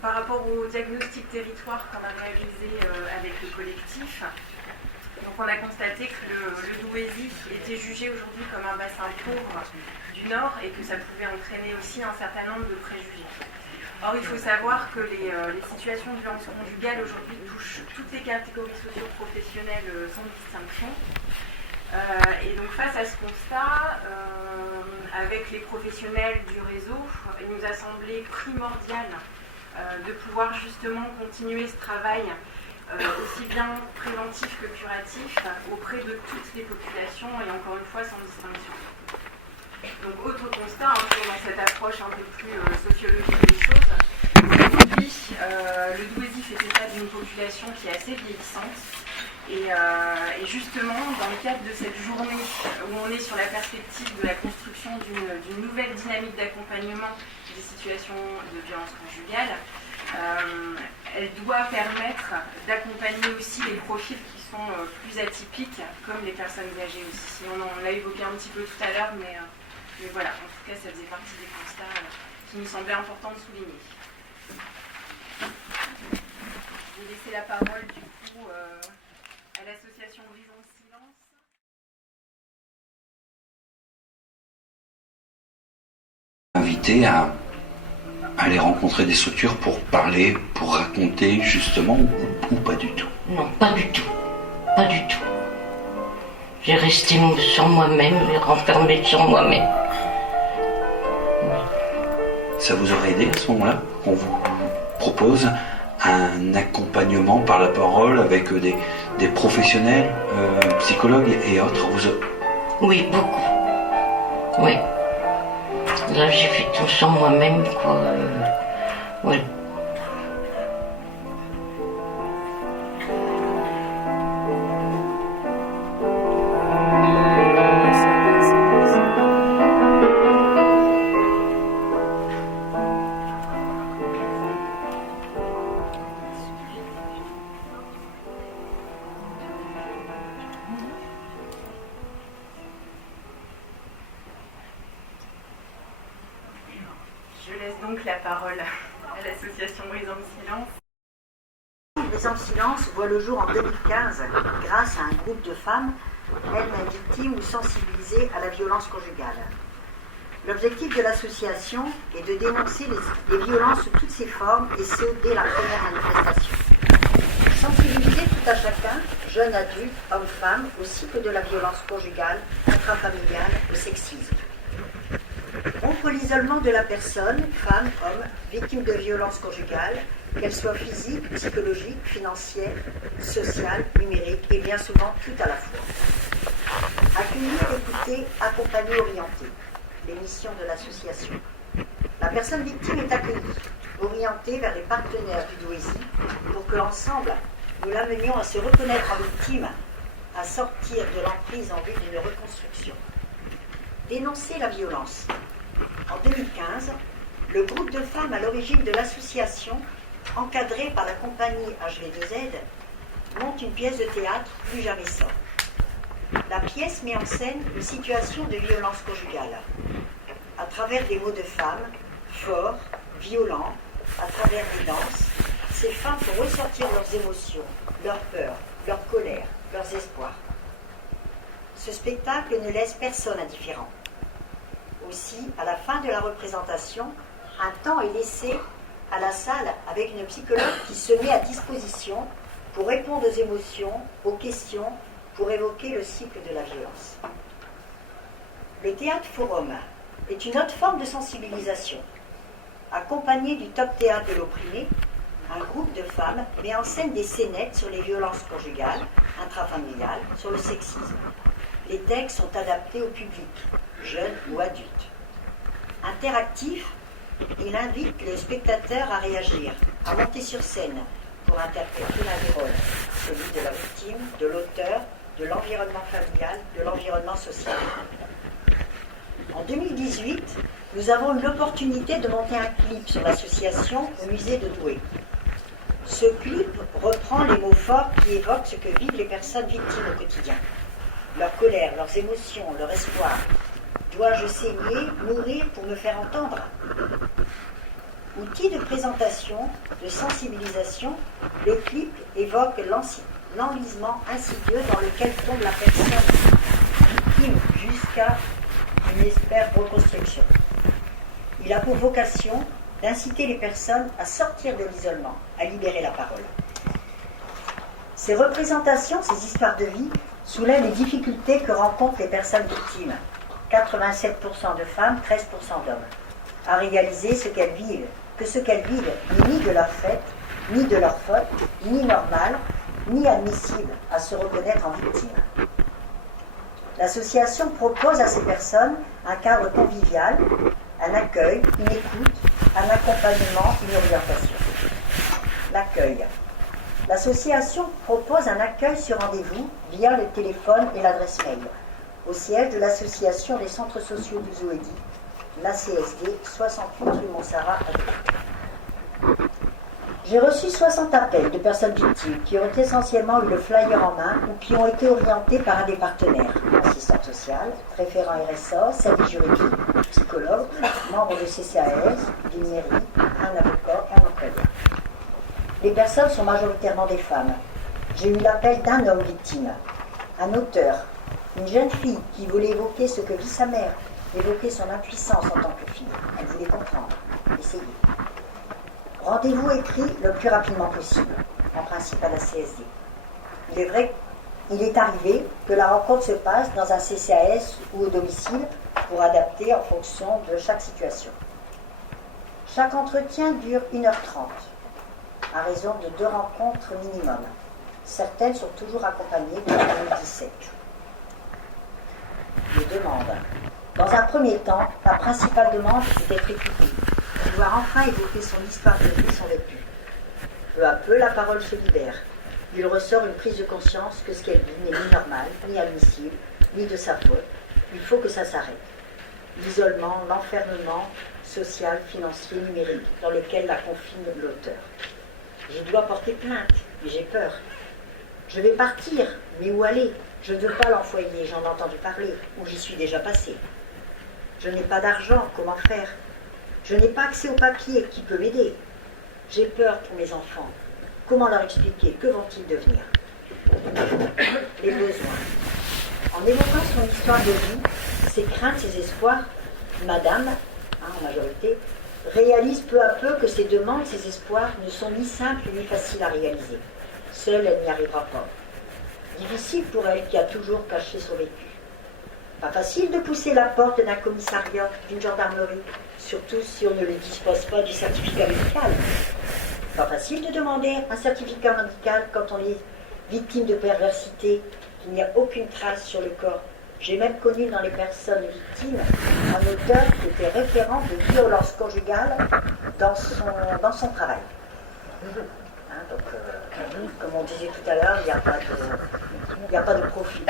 Par rapport au diagnostic territoire qu'on a réalisé avec le collectif, donc on a constaté que le Douaisis était jugé aujourd'hui comme un bassin pauvre du Nord et que ça pouvait entraîner aussi un certain nombre de préjugés. Or, il faut savoir que les situations de violence conjugale aujourd'hui touchent toutes les catégories socio-professionnelles sans distinction. Et donc face à ce constat, avec les professionnels du réseau, il nous a semblé primordial de pouvoir justement continuer ce travail aussi bien préventif que curatif auprès de toutes les populations et encore une fois sans distinction. Donc autre constat, toujours dans cette approche un peu plus sociologique des choses, aujourd'hui le Douaisis fait état d'une population qui est assez vieillissante. Et justement, dans le cadre de cette journée où on est sur la perspective de la construction d'une nouvelle dynamique d'accompagnement des situations de violence conjugale, elle doit permettre d'accompagner aussi les profils qui sont plus atypiques, comme les personnes âgées aussi. On l'a évoqué un petit peu tout à l'heure, mais voilà, en tout cas, ça faisait partie des constats qui nous semblaient importants de souligner. Je vais laisser la parole du coup à l'association Brisons Silence. Invité à aller rencontrer des structures pour parler, pour raconter justement, ou pas du tout? Non, pas du tout. Pas du tout. J'ai resté sur moi-même, renfermée sur moi-même. Ça vous aurait aidé à ce moment-là, qu'on vous propose un accompagnement par la parole avec des professionnels, psychologues et autres? Oui, beaucoup. Oui. Là, j'ai fait tout sur moi-même, quoi. Oui. Je laisse donc la parole à l'association Brisons Silence. Brisons Silence voit le jour en 2015 grâce à un groupe de femmes, elles-mêmes victimes ou sensibilisées à la violence conjugale. L'objectif de l'association est de dénoncer les violences sous toutes ses formes et ce, dès la première manifestation. Sensibiliser tout à chacun, jeunes adultes, hommes, femmes, au cycle de la violence conjugale, intrafamiliale, au sexisme. Rompre l'isolement de la personne, femme, homme, victime de violences conjugales, qu'elles soient physiques, psychologiques, financières, sociales, numériques et bien souvent tout à la fois. Accueillir, écouter, accompagner, orienter. Les missions de l'association. La personne victime est accueillie, orientée vers les partenaires du Douaisis pour que l'ensemble, nous l'amenions à se reconnaître en victime, à sortir de l'emprise en vue d'une reconstruction. Dénoncer la violence. En 2015, le groupe de femmes à l'origine de l'association, encadré par la compagnie HV2Z, monte une pièce de théâtre Plus jamais ça. La pièce met en scène une situation de violence conjugale, à travers des mots de femmes, forts, violents, à travers des danses. Ces femmes font ressortir leurs émotions, leurs peurs, leur colère, leurs espoirs. Ce spectacle ne laisse personne indifférent. Aussi, à la fin de la représentation, un temps est laissé à la salle avec une psychologue qui se met à disposition pour répondre aux émotions, aux questions, pour évoquer le cycle de la violence. Le théâtre forum est une autre forme de sensibilisation. Accompagné du top théâtre de l'opprimé, un groupe de femmes met en scène des scénettes sur les violences conjugales, intrafamiliales, sur le sexisme. Les textes sont adaptés au public, jeunes ou adultes. Interactif, il invite le spectateur à réagir, à monter sur scène pour interpréter l'un des rôles, celui de la victime, de l'auteur, de l'environnement familial, de l'environnement social. En 2018, nous avons eu l'opportunité de monter un clip sur l'association au musée de Douai. Ce clip reprend les mots forts qui évoquent ce que vivent les personnes victimes au quotidien. Leur colère, leurs émotions, leur espoir. Dois-je saigner, mourir pour me faire entendre ? Outil de présentation, de sensibilisation, le clip évoque l'enlisement insidieux dans lequel tombe la personne victime jusqu'à une espère reconstruction. Il a pour vocation d'inciter les personnes à sortir de l'isolement, à libérer la parole. Ces représentations, ces histoires de vie, soulèvent les difficultés que rencontrent les personnes victimes, 87% de femmes, 13% d'hommes, à réaliser ce qu'elles vivent, que ce qu'elles vivent n'est ni de leur fait, ni de leur faute, ni normal, ni admissible à se reconnaître en victime. L'association propose à ces personnes un cadre convivial, un accueil, une écoute, un accompagnement, une orientation. L'accueil. L'association propose un accueil sur rendez-vous via le téléphone et l'adresse mail au siège de l'association des centres sociaux du Zoédi, l'ACSD, 68 rue Montsarrat à Douai. J'ai reçu 60 appels de personnes victimes qui ont essentiellement eu le flyer en main ou qui ont été orientés par un des partenaires, assistante sociale, référent RSA, service juridique, psychologue, membre de CCAS, d'une mairie, un avocat, un employeur. Les personnes sont majoritairement des femmes. J'ai eu l'appel d'un homme victime, un auteur, une jeune fille qui voulait évoquer ce que vit sa mère, évoquer son impuissance en tant que fille. Elle voulait comprendre, essayer. Rendez-vous écrit le plus rapidement possible, en principe à la CSD. Il est vrai qu'il est arrivé que la rencontre se passe dans un CCAS ou au domicile pour adapter en fonction de chaque situation. Chaque entretien dure 1h30, à raison de 2 rencontres minimum. Certaines sont toujours accompagnées de 2017. Les demandes. Dans un premier temps, la principale demande est d'être écoutée, pouvoir enfin évoquer son histoire de vie, son vécu. Peu à peu, la parole se libère. Il ressort une prise de conscience que ce qu'elle vit n'est ni normal, ni admissible, ni de sa faute. Il faut que ça s'arrête. L'isolement, l'enfermement social, financier, numérique, dans lequel la confine l'auteur. Je dois porter plainte, mais j'ai peur. Je vais partir, mais où aller ? Je ne veux pas l'envoyer, j'en ai entendu parler, ou j'y suis déjà passée. Je n'ai pas d'argent, comment faire ? Je n'ai pas accès au papier, qui peut m'aider ? J'ai peur pour mes enfants. Comment leur expliquer ? Que vont-ils devenir ? Les besoins. En évoquant son histoire de vie, ses craintes, ses espoirs, madame, en majorité, réalise peu à peu que ses demandes, ses espoirs ne sont ni simples ni faciles à réaliser. Seule, elle n'y arrivera pas. Difficile pour elle qui a toujours caché son vécu. Pas facile de pousser la porte d'un commissariat, d'une gendarmerie, surtout si on ne lui dispose pas du certificat médical. Pas facile de demander un certificat médical quand on est victime de perversité, qu'il n'y a aucune trace sur le corps. J'ai même connu dans les personnes victimes un auteur qui était référent de violence conjugale dans son travail. Donc, comme on disait tout à l'heure, il n'y a pas de profit.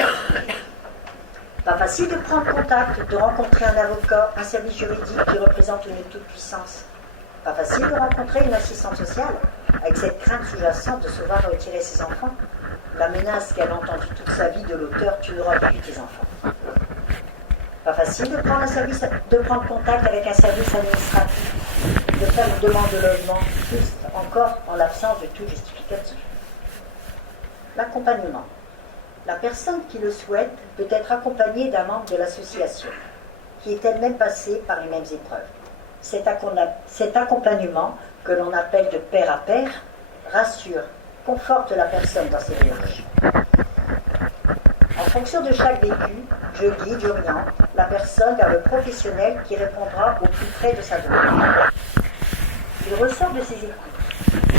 Pas facile de prendre contact, de rencontrer un avocat, un service juridique qui représente une toute-puissance. Pas facile de rencontrer une assistante sociale, avec cette crainte sous-jacente de se voir retirer ses enfants. La menace qu'elle a entendue toute sa vie de l'auteur, tu n'auras plus tes enfants. Pas facile de prendre contact avec un service administratif, de faire une demande de logement, juste encore en l'absence de tout justificatif. L'accompagnement. La personne qui le souhaite peut être accompagnée d'un membre de l'association, qui est elle-même passée par les mêmes épreuves. Cet accompagnement, que l'on appelle de pair à pair, rassure, conforte la personne dans ses démarches. En fonction de chaque vécu, je guide, j'oriente la personne vers le professionnel qui répondra au plus près de sa demande. Il ressort de ses écoutes.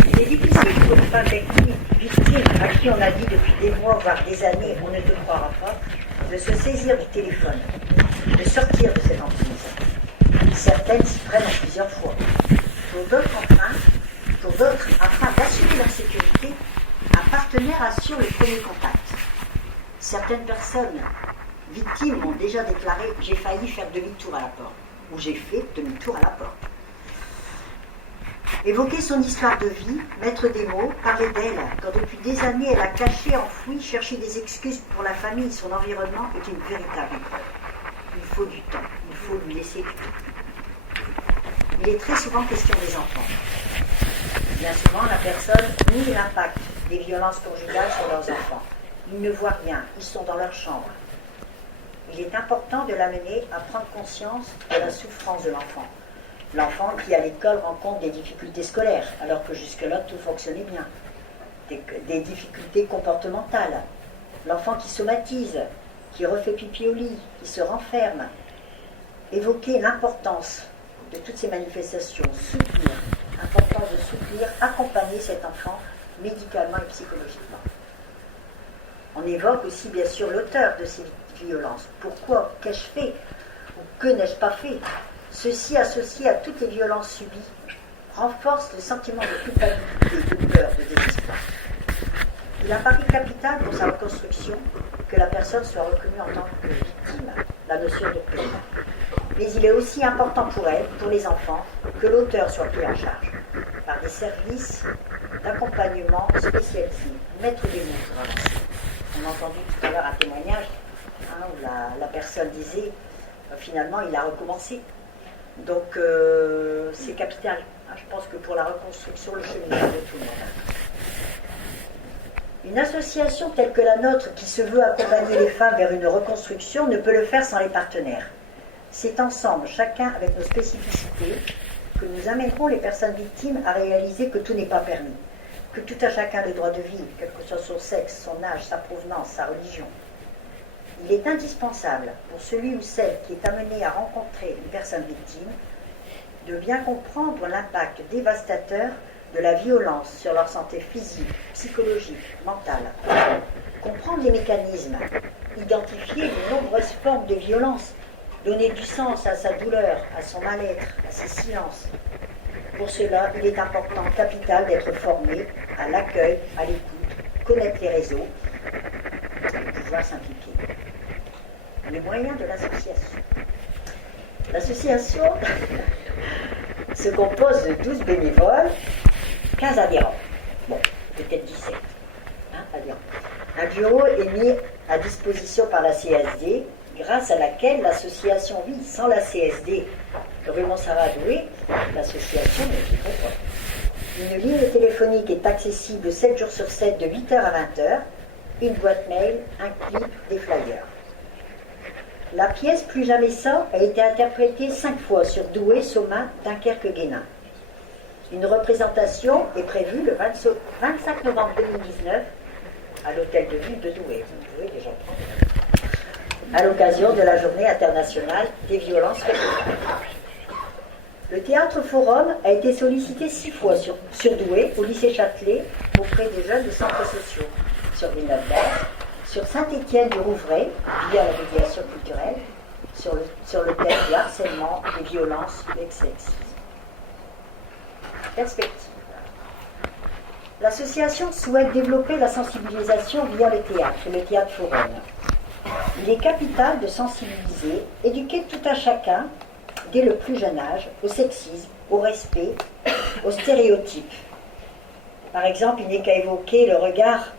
Il est difficile pour une femme victime à qui on a dit depuis des mois, voire des années, on ne te croira pas, de se saisir du téléphone, de sortir de cette emprise. Certaines s'y prennent en plusieurs fois. Pour d'autres, afin d'assurer leur sécurité, un partenaire assure le premier contact. Certaines personnes victimes ont déjà déclaré « j'ai failli faire demi-tour à la porte » ou « j'ai fait demi-tour à la porte ». Évoquer son histoire de vie, mettre des mots, parler d'elle, quand depuis des années elle a caché, enfoui, cherché des excuses pour la famille et son environnement est une véritable épreuve. Il faut du temps, il faut lui laisser du temps. Il est très souvent question des enfants. Bien souvent, la personne nie l'impact des violences conjugales sur leurs enfants. Ils ne voient rien, ils sont dans leur chambre. Il est important de l'amener à prendre conscience de la souffrance de l'enfant. L'enfant qui, à l'école, rencontre des difficultés scolaires, alors que jusque-là, tout fonctionnait bien. Des difficultés comportementales. L'enfant qui somatise, qui refait pipi au lit, qui se renferme. Évoquer l'importance de toutes ces manifestations, soutenir, importance de soutenir, accompagner cet enfant médicalement et psychologiquement. On évoque aussi, bien sûr, l'auteur de ces violences. Pourquoi? Qu'ai-je fait? Ou que n'ai-je pas fait? Ceci, associé à toutes les violences subies, renforce le sentiment de culpabilité, de peur, de désespoir. Il apparaît capital pour sa reconstruction que la personne soit reconnue en tant que victime, la notion de peine. Mais il est aussi important pour elle, pour les enfants, que l'auteur soit pris en charge par des services d'accompagnement spécialisés, mettre des mots sur avancée. On a entendu tout à l'heure un témoignage où la personne disait finalement il a recommencé. Donc c'est capital. Je pense que pour la reconstruction, le cheminement de tout le monde. Une association telle que la nôtre qui se veut accompagner les femmes vers une reconstruction ne peut le faire sans les partenaires. C'est ensemble, chacun avec nos spécificités, que nous amènerons les personnes victimes à réaliser que tout n'est pas permis, que tout a chacun le droit de vivre, quel que soit son sexe, son âge, sa provenance, sa religion. Il est indispensable pour celui ou celle qui est amené à rencontrer une personne victime de bien comprendre l'impact dévastateur de la violence sur leur santé physique, psychologique, mentale. Comprendre les mécanismes, identifier les nombreuses formes de violence, donner du sens à sa douleur, à son mal-être, à ses silences. Pour cela, il est important, capital, d'être formé à l'accueil, à l'écoute, connaître les réseaux et pouvoir s'impliquer. Les moyens de l'association. L'association se compose de 12 bénévoles, 15 adhérents. Bon, peut-être 17 adhérents. Un bureau est mis à disposition par la CSD, grâce à laquelle l'association vit. Sans la CSD, rue Montserrat-Doué, l'association ne vivrait pas. Une ligne téléphonique est accessible 7 jours sur 7 de 8h à 20h, une boîte mail, un clip, des flyers. La pièce Plus jamais ça a été interprétée 5 fois sur Douai, Somain, Dunkerque, Guénin. Une représentation est prévue le 25 novembre 2019 à l'hôtel de ville de Douai. Vous pouvez déjà prendre. À l'occasion de la journée internationale des violences faites aux femmes. Le théâtre Forum a été sollicité 6 fois sur Douai, au lycée Châtelet, auprès des jeunes de centres sociaux, sur Villeneuve-d'Ascq, sur Saint-Étienne-du-Rouvray, via la médiation culturelle, sur le thème du harcèlement, des violences et du sexisme. Perspective. L'association souhaite développer la sensibilisation via le théâtre Forum. Il est capital de sensibiliser, éduquer tout à chacun, dès le plus jeune âge, au sexisme, au respect, aux stéréotypes. Par exemple, il n'est qu'à évoquer le regard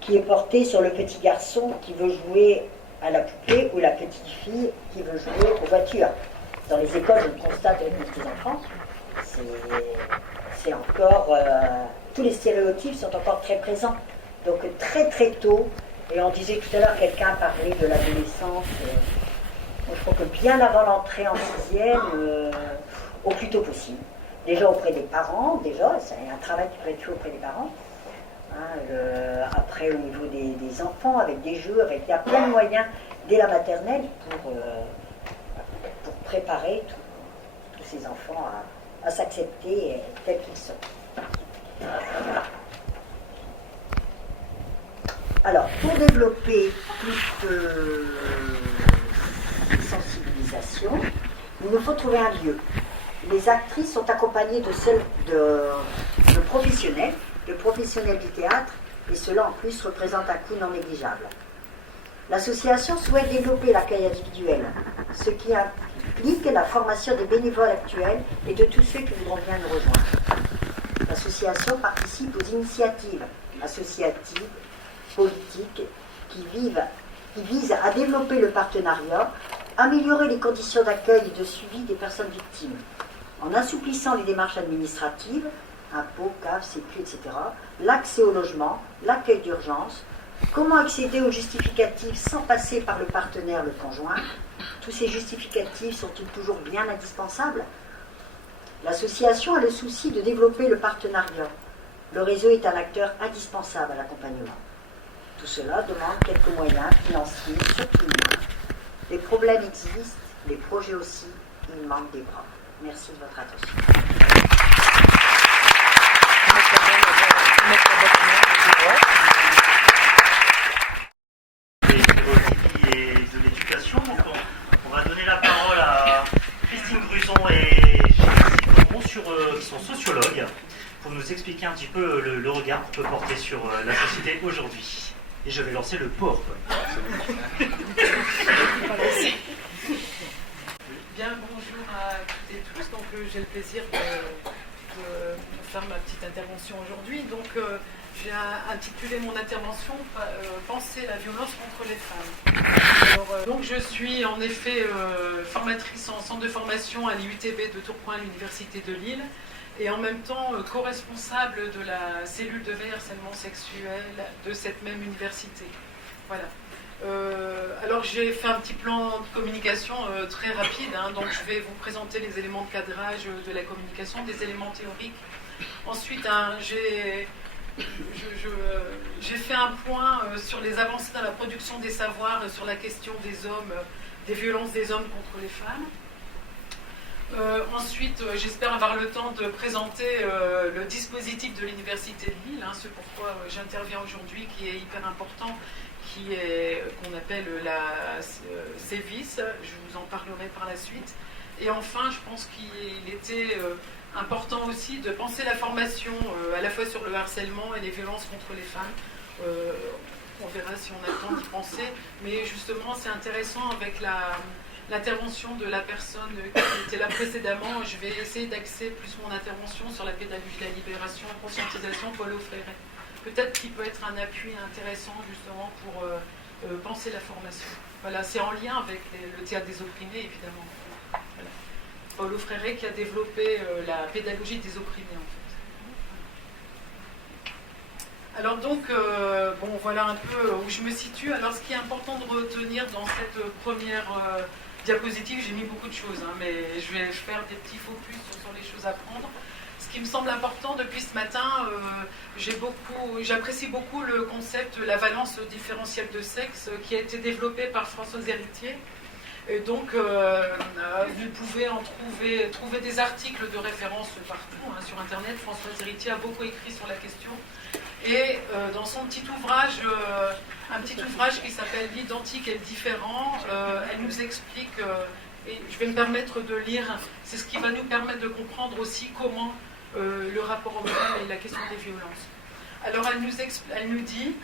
qui est porté sur le petit garçon qui veut jouer à la poupée ou la petite fille qui veut jouer aux voitures. Dans les écoles, je le constate avec mes petits-enfants, c'est encore... tous les stéréotypes sont encore très présents. Donc très très tôt, et on disait tout à l'heure, quelqu'un parlait de l'adolescence, je crois que bien avant l'entrée en 6e, au plus tôt possible. Déjà auprès des parents, c'est un travail qui peut être fait auprès des parents. Après au niveau des enfants, avec des jeux, il y a plein de moyens dès la maternelle pour préparer tous ces enfants à s'accepter tels qu'ils sont. Alors, pour développer toute sensibilisation, il nous faut trouver un lieu. Les actrices sont accompagnées de professionnels du théâtre, et cela en plus représente un coût non négligeable. L'association souhaite développer l'accueil individuel, ce qui implique la formation des bénévoles actuels et de tous ceux qui voudront bien nous rejoindre. L'association participe aux initiatives associatives, politiques, qui visent à développer le partenariat, améliorer les conditions d'accueil et de suivi des personnes victimes, en assouplissant les démarches administratives, impôts, CAF, Sécu, etc., l'accès au logement, l'accueil d'urgence, comment accéder aux justificatifs sans passer par le partenaire, le conjoint. Tous ces justificatifs sont-ils toujours bien indispensables? L'association a le souci de développer le partenariat. Le réseau est un acteur indispensable à l'accompagnement. Tout cela demande quelques moyens financiers, surtout humains. Les problèmes existent, les projets aussi, il manque des bras. Merci de votre attention. Et de l'éducation, donc on va donner la parole à Christine Gruson et Gilles Comron, qui sont sociologues, pour nous expliquer un petit peu le regard qu'on peut porter sur la société aujourd'hui. Et je vais lancer le PowerPoint. Bien, bonjour à toutes et tous. Donc, j'ai le plaisir de faire ma petite intervention aujourd'hui. Donc, j'ai intitulé mon intervention « Penser la violence contre les femmes ». Alors, donc, je suis en effet formatrice en centre de formation à l'IUTB de Tourcoing, à l'Université de Lille, et en même temps co-responsable de la cellule de veille harcèlement sexuel de cette même université. Voilà. Alors j'ai fait un petit plan de communication très rapide, hein, donc je vais vous présenter les éléments de cadrage de la communication, des éléments théoriques. Ensuite, hein, j'ai fait un point sur les avancées dans la production des savoirs, sur la question des hommes, des violences des hommes contre les femmes. Ensuite, j'espère avoir le temps de présenter le dispositif de l'Université de Lille, hein, ce pourquoi j'interviens aujourd'hui, qui est hyper important, qu'on appelle la CEVIS. Je vous en parlerai par la suite. Et enfin, je pense qu'il était important aussi de penser la formation à la fois sur le harcèlement et les violences contre les femmes. On verra si on a le temps d'y penser, mais justement, c'est intéressant avec l'intervention de la personne qui était là précédemment. Je vais essayer d'axer plus mon intervention sur la pédagogie de la libération, conscientisation, Paulo Freire. Peut-être qu'il peut être un appui intéressant justement pour penser la formation. Voilà, c'est en lien avec le théâtre des opprimés, évidemment. Voilà. Paulo Freire qui a développé la pédagogie des opprimés, en fait. Alors donc, bon, voilà un peu où je me situe. Alors ce qui est important de retenir dans cette première diapositive, j'ai mis beaucoup de choses, hein, mais je vais faire des petits focus sur les choses à prendre. Ce qui me semble important depuis ce matin, j'apprécie beaucoup le concept de la valence différentielle de sexe qui a été développé par Françoise Héritier. Et donc, vous pouvez en trouver des articles de référence partout, hein, sur Internet. Françoise Héritier a beaucoup écrit sur la question. Et dans son petit ouvrage, un petit ouvrage qui s'appelle « L'identique et le différent », elle nous explique, et je vais me permettre de lire, c'est ce qui va nous permettre de comprendre aussi comment le rapport homme-femme et la question des violences. Alors elle nous dit,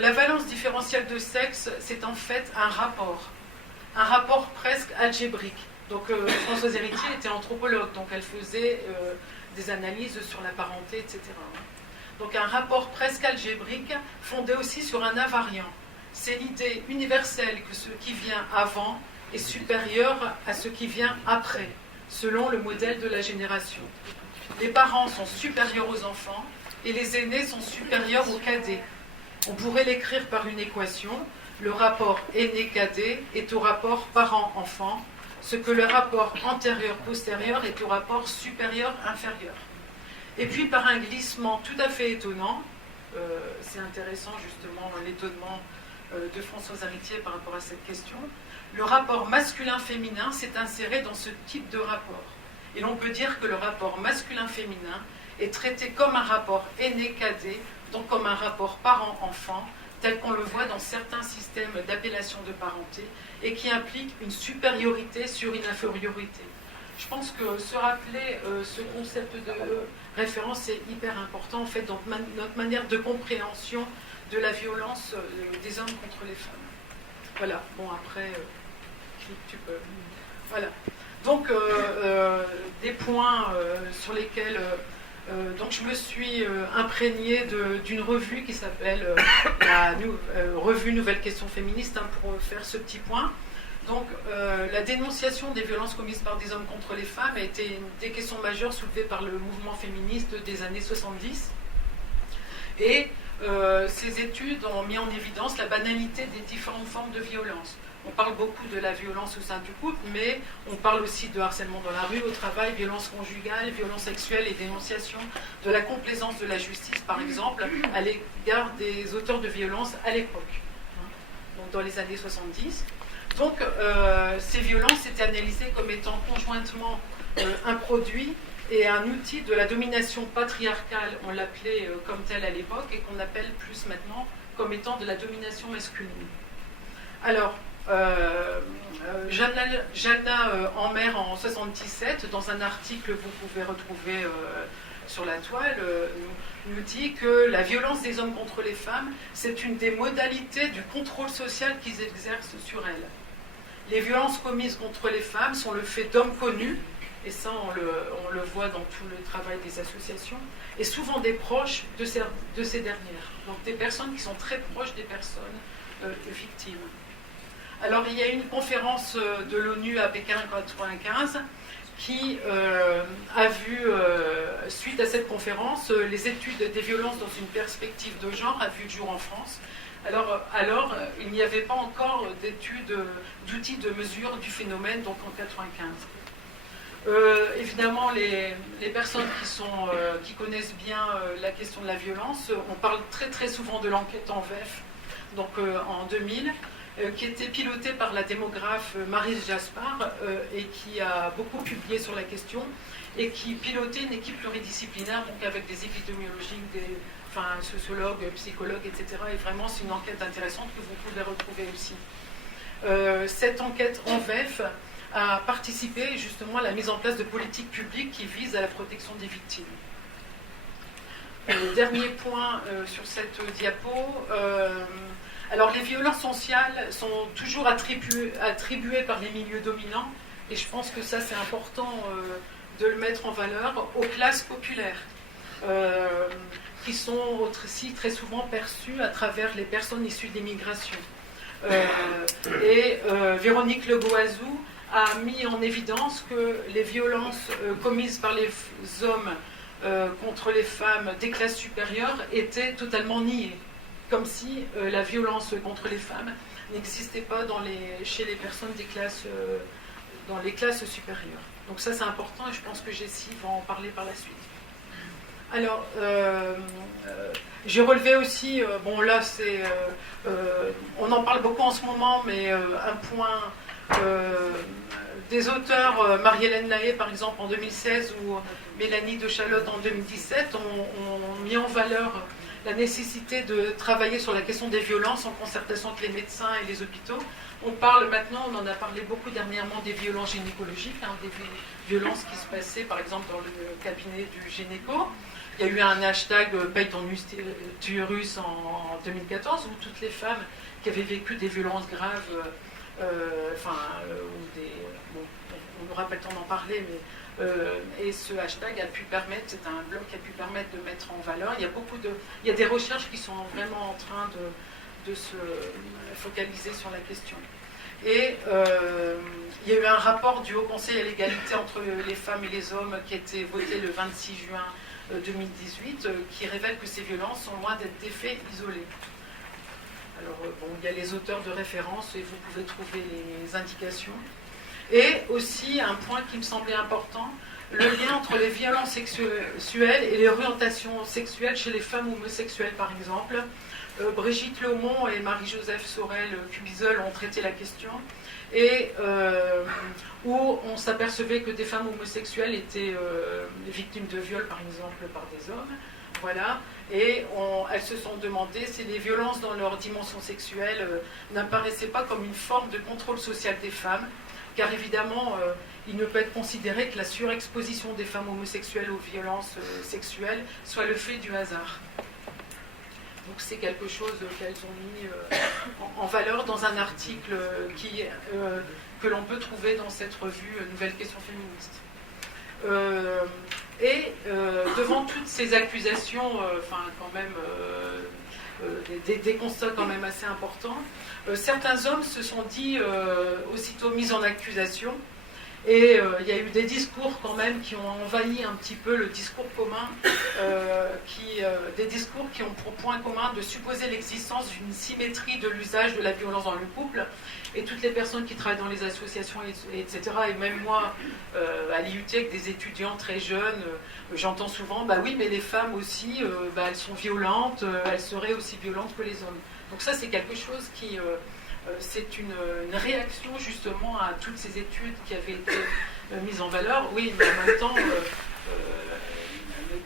la valence différentielle de sexe, c'est en fait un rapport presque algébrique. Donc Françoise Héritier était anthropologue, donc elle faisait des analyses sur la parenté, etc. Donc un rapport presque algébrique fondé aussi sur un invariant. C'est l'idée universelle que ce qui vient avant est supérieur à ce qui vient après, selon le modèle de la génération. Les parents sont supérieurs aux enfants et les aînés sont supérieurs aux cadets. On pourrait l'écrire par une équation. Le rapport aîné-cadet est au rapport parent-enfant, ce que le rapport antérieur-postérieur est au rapport supérieur-inférieur. Et puis par un glissement tout à fait étonnant, c'est intéressant justement l'étonnement de Françoise Héritier par rapport à cette question, le rapport masculin-féminin s'est inséré dans ce type de rapport. Et l'on peut dire que le rapport masculin-féminin est traité comme un rapport aîné-cadet, donc comme un rapport parent-enfant, tel qu'on le voit dans certains systèmes d'appellation de parenté, et qui implique une supériorité sur une infériorité. Je pense que se rappeler ce concept de référence est hyper important en fait dans notre manière de compréhension de la violence des hommes contre les femmes. Voilà, bon après, tu peux... Voilà. Donc, des points sur lesquels... donc je me suis imprégnée d'une revue qui s'appelle la Revue Nouvelles Questions Féministes, hein, pour faire ce petit point. Donc la dénonciation des violences commises par des hommes contre les femmes a été une des questions majeures soulevées par le mouvement féministe des années 70. Et ces études ont mis en évidence la banalité des différentes formes de violence. On parle beaucoup de la violence au sein du couple, mais on parle aussi de harcèlement dans la rue, au travail, violence conjugale, violence sexuelle et dénonciation de la complaisance de la justice, par exemple, à l'égard des auteurs de violences à l'époque, donc dans les années 70. Donc, ces violences étaient analysées comme étant conjointement un produit et un outil de la domination patriarcale, on l'appelait comme tel à l'époque, et qu'on appelle plus maintenant comme étant de la domination masculine. Alors, Jana Ammer en 1977, dans un article que vous pouvez retrouver sur la toile, nous dit que la violence des hommes contre les femmes, c'est une des modalités du contrôle social qu'ils exercent sur elles. Les violences commises contre les femmes sont le fait d'hommes connus, et ça on le voit dans tout le travail des associations, et souvent des proches de ces dernières, donc des personnes qui sont très proches des personnes victimes. Alors il y a une conférence de l'ONU à Pékin en 1995 qui a vu, suite à cette conférence, les études des violences dans une perspective de genre a vu le jour en France. Alors il n'y avait pas encore d'études, d'outils de mesure du phénomène, donc en 1995. Évidemment, les personnes qui connaissent bien la question de la violence, on parle très très souvent de l'enquête en VEF, donc en 2000, qui était pilotée par la démographe Maryse Jaspar et qui a beaucoup publié sur la question et qui pilotait une équipe pluridisciplinaire, donc avec des épidémiologiques, sociologues, psychologues, etc. Et vraiment, c'est une enquête intéressante que vous pouvez retrouver aussi. Cette enquête en VEF a participé justement à la mise en place de politiques publiques qui visent à la protection des victimes. Dernier point sur cette diapo. Alors les violences sociales sont toujours attribuées par les milieux dominants, et je pense que ça c'est important de le mettre en valeur, aux classes populaires, qui sont aussi très souvent perçues à travers les personnes issues de l'immigration. Véronique Legoazou a mis en évidence que les violences commises par les hommes contre les femmes des classes supérieures étaient totalement niées, comme si la violence contre les femmes n'existait pas chez les personnes dans les classes supérieures. Donc ça c'est important, et je pense que Jessie va en parler par la suite. Alors, j'ai relevé aussi, bon là c'est, on en parle beaucoup en ce moment, mais un point des auteurs, Marie-Hélène Lahaye par exemple en 2016 ou Mélanie de Chalotte en 2017 ont mis en valeur la nécessité de travailler sur la question des violences en concertation avec les médecins et les hôpitaux. On parle maintenant, on en a parlé beaucoup dernièrement, des violences gynécologiques, des violences qui se passaient par exemple dans le cabinet du gynéco. Il y a eu un hashtag Paye ton utérus en 2014 où toutes les femmes qui avaient vécu des violences graves, on n'aura pas le temps d'en parler, mais et ce hashtag a pu permettre, c'est un blog qui a pu permettre de mettre en valeur. Il y a des recherches qui sont vraiment en train de se focaliser sur la question. Et il y a eu un rapport du Haut Conseil à l'égalité entre les femmes et les hommes qui a été voté le 26 juin 2018, qui révèle que ces violences sont loin d'être des faits isolés. Alors il y a les auteurs de référence et vous pouvez trouver les indications. Et aussi, un point qui me semblait important, le lien entre les violences sexuelles et les orientations sexuelles chez les femmes homosexuelles, par exemple. Brigitte Laumont et Marie-Joseph Sorel-Cubizol ont traité la question, et où on s'apercevait que des femmes homosexuelles étaient victimes de viols, par exemple, par des hommes, Voilà. Et elles se sont demandé si les violences dans leur dimension sexuelle n'apparaissaient pas comme une forme de contrôle social des femmes, car évidemment, il ne peut être considéré que la surexposition des femmes homosexuelles aux violences sexuelles soit le fait du hasard. Donc c'est quelque chose qu'elles ont mis en valeur dans un article que l'on peut trouver dans cette revue Nouvelles questions féministes. Devant toutes ces accusations, des constats quand même assez importants, certains hommes se sont dit aussitôt mis en accusation. Et il y a eu des discours quand même qui ont envahi un petit peu le discours commun, des discours qui ont pour point commun de supposer l'existence d'une symétrie de l'usage de la violence dans le couple. Et toutes les personnes qui travaillent dans les associations, etc., et même moi, à l'IUT, avec des étudiants très jeunes, j'entends souvent, bah oui, mais les femmes aussi, elles sont violentes, elles seraient aussi violentes que les hommes. Donc ça, c'est quelque chose qui... c'est une réaction justement à toutes ces études qui avaient été mises en valeur. Oui, mais en même temps,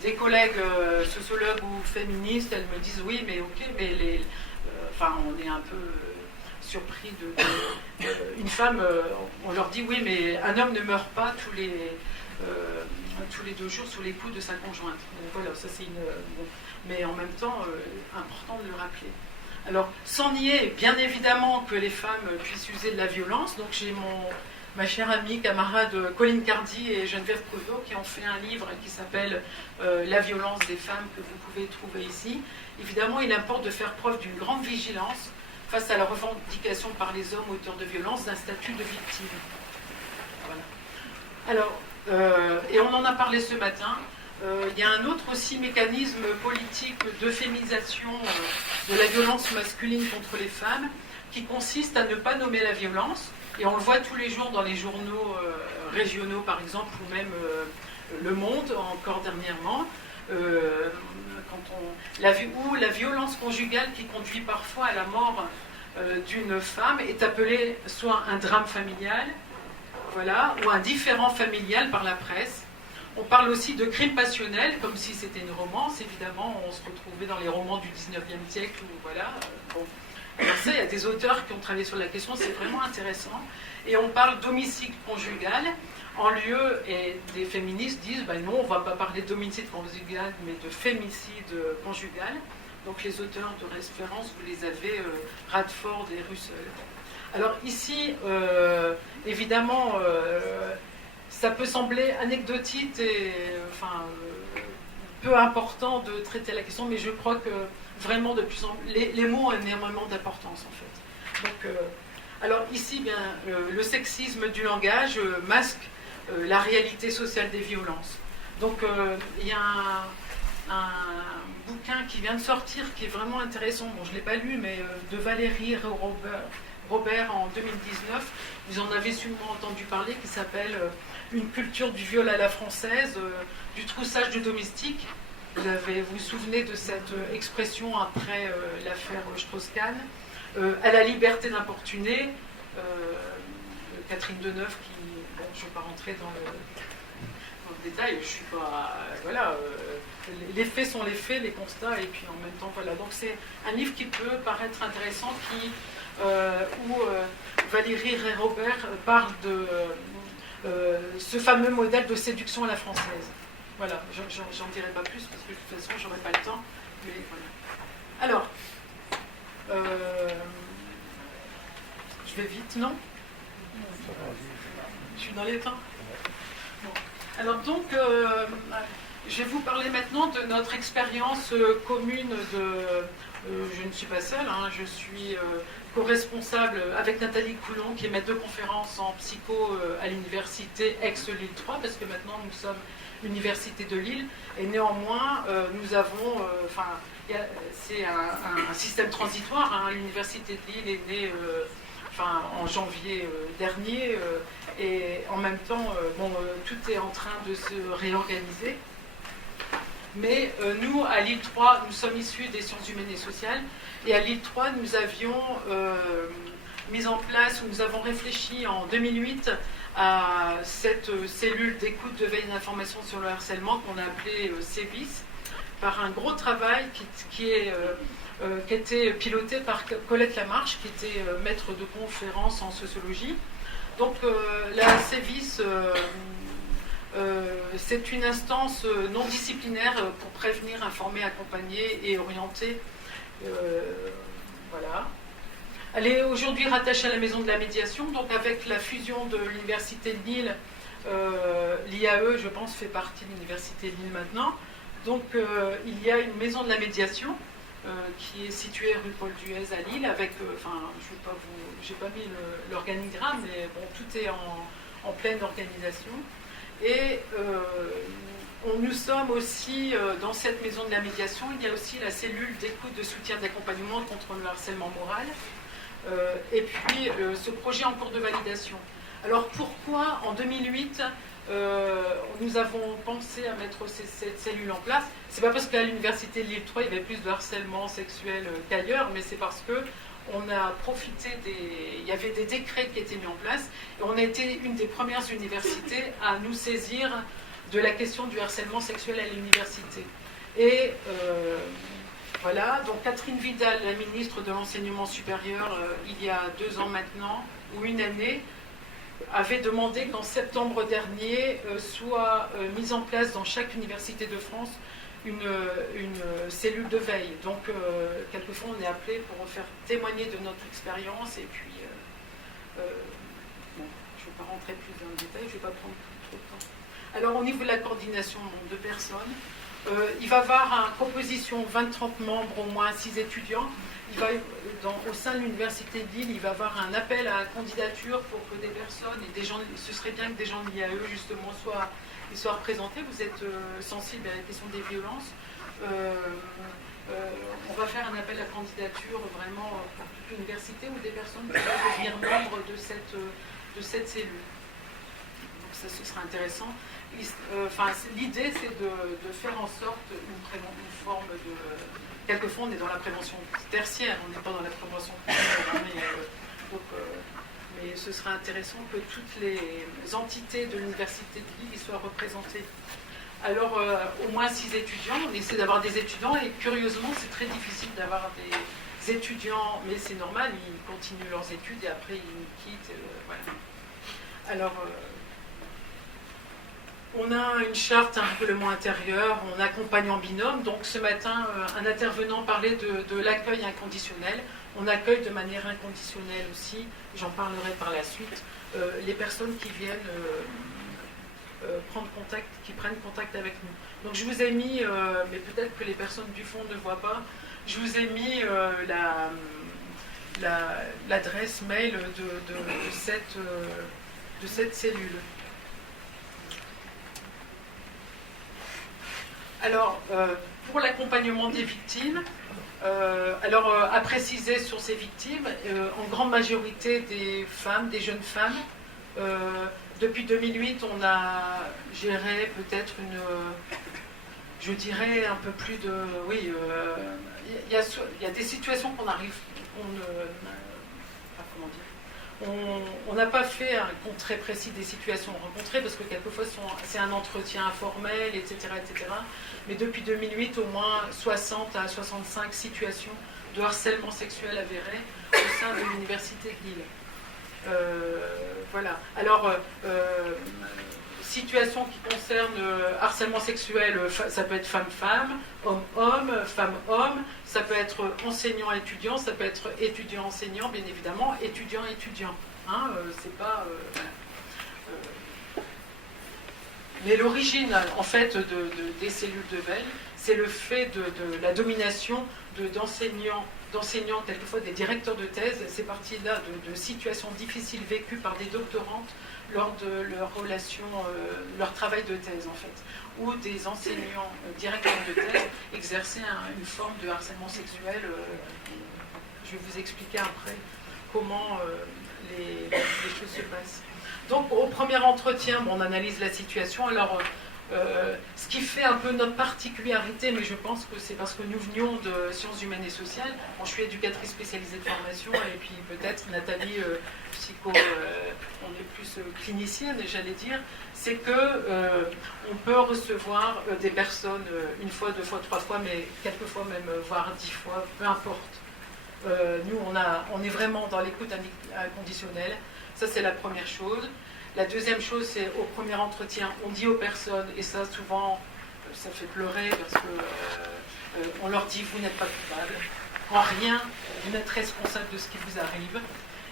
des collègues sociologues ou féministes, elles me disent oui, mais ok, mais on est un peu surpris une femme, on leur dit oui, mais un homme ne meurt pas tous les 2 jours sous les coups de sa conjointe. Donc voilà, ça c'est mais en même temps, important de le rappeler. Alors, sans nier, bien évidemment, que les femmes puissent user de la violence. Donc, j'ai ma chère amie, camarade Colline Cardy et Geneviève Coudot qui ont fait un livre qui s'appelle La violence des femmes, que vous pouvez trouver ici. Évidemment, il importe de faire preuve d'une grande vigilance face à la revendication par les hommes auteurs de violence d'un statut de victime. Voilà. Alors, et on en a parlé ce matin. Il y a un autre aussi mécanisme politique de féminisation de la violence masculine contre les femmes qui consiste à ne pas nommer la violence, et on le voit tous les jours dans les journaux régionaux par exemple, ou même Le Monde encore dernièrement, où la violence conjugale qui conduit parfois à la mort d'une femme est appelée soit un drame familial, voilà, ou un différend familial par la presse. On parle aussi de crimes passionnels, comme si c'était une romance, évidemment, on se retrouvait dans les romans du 19e siècle, ou voilà. Bon. Alors ça, il y a des auteurs qui ont travaillé sur la question, c'est vraiment intéressant. Et on parle d'homicide conjugal, en lieu, et des féministes disent, non, on ne va pas parler d'homicide conjugal, mais de fémicide conjugal. Donc les auteurs de référence, vous les avez, Radford et Russell. Alors ici, évidemment... ça peut sembler anecdotique et peu important de traiter la question, mais je crois que vraiment de plus en plus, les mots ont énormément d'importance en fait. Donc, alors ici, le sexisme du langage masque la réalité sociale des violences. Donc il y a un bouquin qui vient de sortir qui est vraiment intéressant, bon je ne l'ai pas lu, mais de Valérie Robert en 2019, vous en avez sûrement entendu parler, qui s'appelle Une culture du viol à la française, du troussage du domestique. Vous vous souvenez de cette expression après l'affaire Strauss-Kahn, à la liberté d'importuner, Catherine Deneuve, qui, bon, je ne vais pas rentrer dans le détail, je suis pas, voilà, les faits sont les faits, les constats, et puis en même temps, voilà. Donc c'est un livre qui peut paraître intéressant, où Valérie Robert parle de ce fameux modèle de séduction à la française. Voilà, j'en dirai pas plus parce que de toute façon j'aurai pas le temps. Mais voilà. Alors, je vais vite, non? Je suis dans les temps. Bon. Alors donc, je vais vous parler maintenant de notre expérience commune je ne suis pas seule, hein, je suis co-responsable avec Nathalie Coulon, qui est maître de conférence en psycho à l'université Aix-Lille 3, parce que maintenant nous sommes l'université de Lille, et néanmoins nous avons, c'est un système transitoire, hein, l'université de Lille est née en janvier dernier, et en même temps, tout est en train de se réorganiser. Mais nous, à Lille 3, nous sommes issus des sciences humaines et sociales, et à Lille 3, nous avions mis en place, nous avons réfléchi en 2008 à cette cellule d'écoute, de veille d'information sur le harcèlement qu'on a appelée CEVIS, par un gros travail qui a été piloté par Colette Lamarche, qui était maître de conférence en sociologie. Donc la CEVIS, c'est une instance non disciplinaire pour prévenir, informer, accompagner et orienter. Voilà. Elle est aujourd'hui rattachée à la Maison de la Médiation, donc avec la fusion de l'Université de Lille, l'IAE, je pense, fait partie de l'Université de Lille maintenant. Donc il y a une Maison de la Médiation qui est située rue Paul Duez à Lille, avec, je n'ai pas mis l'organigramme, mais bon, tout est en pleine organisation. Et nous sommes aussi, dans cette Maison de la Médiation, il y a aussi la cellule d'écoute, de soutien, d'accompagnement contre le harcèlement moral. Et puis ce projet en cours de validation. Alors pourquoi en 2008 nous avons pensé à mettre cette cellule en place? C'est pas parce qu'à l'université de Lille 3 il y avait plus de harcèlement sexuel qu'ailleurs, mais c'est parce que on a profité il y avait des décrets qui étaient mis en place et on a été une des premières universités à nous saisir de la question du harcèlement sexuel à l'université. Et voilà, donc Catherine Vidal, la ministre de l'Enseignement supérieur, il y a 2 ans maintenant, ou une année, avait demandé qu'en septembre dernier soit mise en place dans chaque université de France une cellule de veille. Donc, quelquefois, on est appelé pour faire témoigner de notre expérience. Et puis, bon, je ne vais pas rentrer plus dans le détail, je ne vais pas prendre trop de temps. Alors, au niveau de la coordination de personnes, il va y avoir une composition 20-30 membres, au moins 6 étudiants. Au sein de l'université de Lille, il va y avoir un appel à candidature pour que des personnes et des gens, ce serait bien que des gens de l'IAE justement soient représentés. Vous êtes sensibles à la question des violences. On va faire un appel à candidature vraiment pour toute l'université ou des personnes qui veulent devenir membres de cette cellule. Donc ça, ce sera intéressant. L'idée, c'est de faire en sorte une forme de... Quelquefois, on est dans la prévention tertiaire, on n'est pas dans la prévention primaire, mais ce sera intéressant que toutes les entités de l'université de Lille soient représentées. Alors, au moins 6 étudiants, on essaie d'avoir des étudiants, et curieusement, c'est très difficile d'avoir des étudiants, mais c'est normal, ils continuent leurs études et après ils nous quittent. Voilà. Alors, on a une charte, un règlement intérieur, on accompagne en binôme. Donc ce matin, un intervenant parlait de l'accueil inconditionnel. On accueille de manière inconditionnelle aussi, j'en parlerai par la suite, les personnes qui viennent qui prennent contact avec nous. Donc je vous ai mis, mais peut-être que les personnes du fond ne voient pas, je vous ai mis l'adresse mail de cette cellule. Alors, pour l'accompagnement des victimes, à préciser sur ces victimes, en grande majorité des femmes, des jeunes femmes. Depuis 2008, on a géré peut-être je dirais un peu plus de... Oui, il y a des situations qu'on arrive... On n'a pas fait un compte très précis des situations rencontrées parce que quelquefois c'est un entretien informel, etc., etc. Mais depuis 2008, au moins 60 à 65 situations de harcèlement sexuel avéré au sein de l'université de Lille. Voilà. Alors, situation qui concerne harcèlement sexuel, ça peut être femme-femme, homme-homme, femme-homme, ça peut être enseignant-étudiant, ça peut être étudiant-enseignant, bien évidemment, étudiant-étudiant. Hein, c'est pas... Mais l'origine, en fait, des cellules de veille, c'est le fait de la domination d'enseignants, quelquefois des directeurs de thèse. C'est parti là de situations difficiles vécues par des doctorantes lors de leur relation, leur travail de thèse en fait, où des enseignants directeurs de thèse exerçaient une forme de harcèlement sexuel. Je vais vous expliquer après comment les choses se passent. Donc au premier entretien, on analyse la situation. Alors Ce qui fait un peu notre particularité, mais je pense que c'est parce que nous venions de sciences humaines et sociales. Bon, je suis éducatrice spécialisée de formation, et puis peut-être Nathalie, psycho, on est plus clinicienne, j'allais dire, c'est que on peut recevoir des personnes une fois, deux fois, trois fois, mais quelquefois même voire 10 fois, peu importe. Nous, on est vraiment dans l'écoute inconditionnelle. Ça, c'est la première chose. La deuxième chose, c'est au premier entretien, on dit aux personnes, et ça souvent, ça fait pleurer parce que on leur dit, vous n'êtes pas coupable, en rien, vous n'êtes responsable de ce qui vous arrive.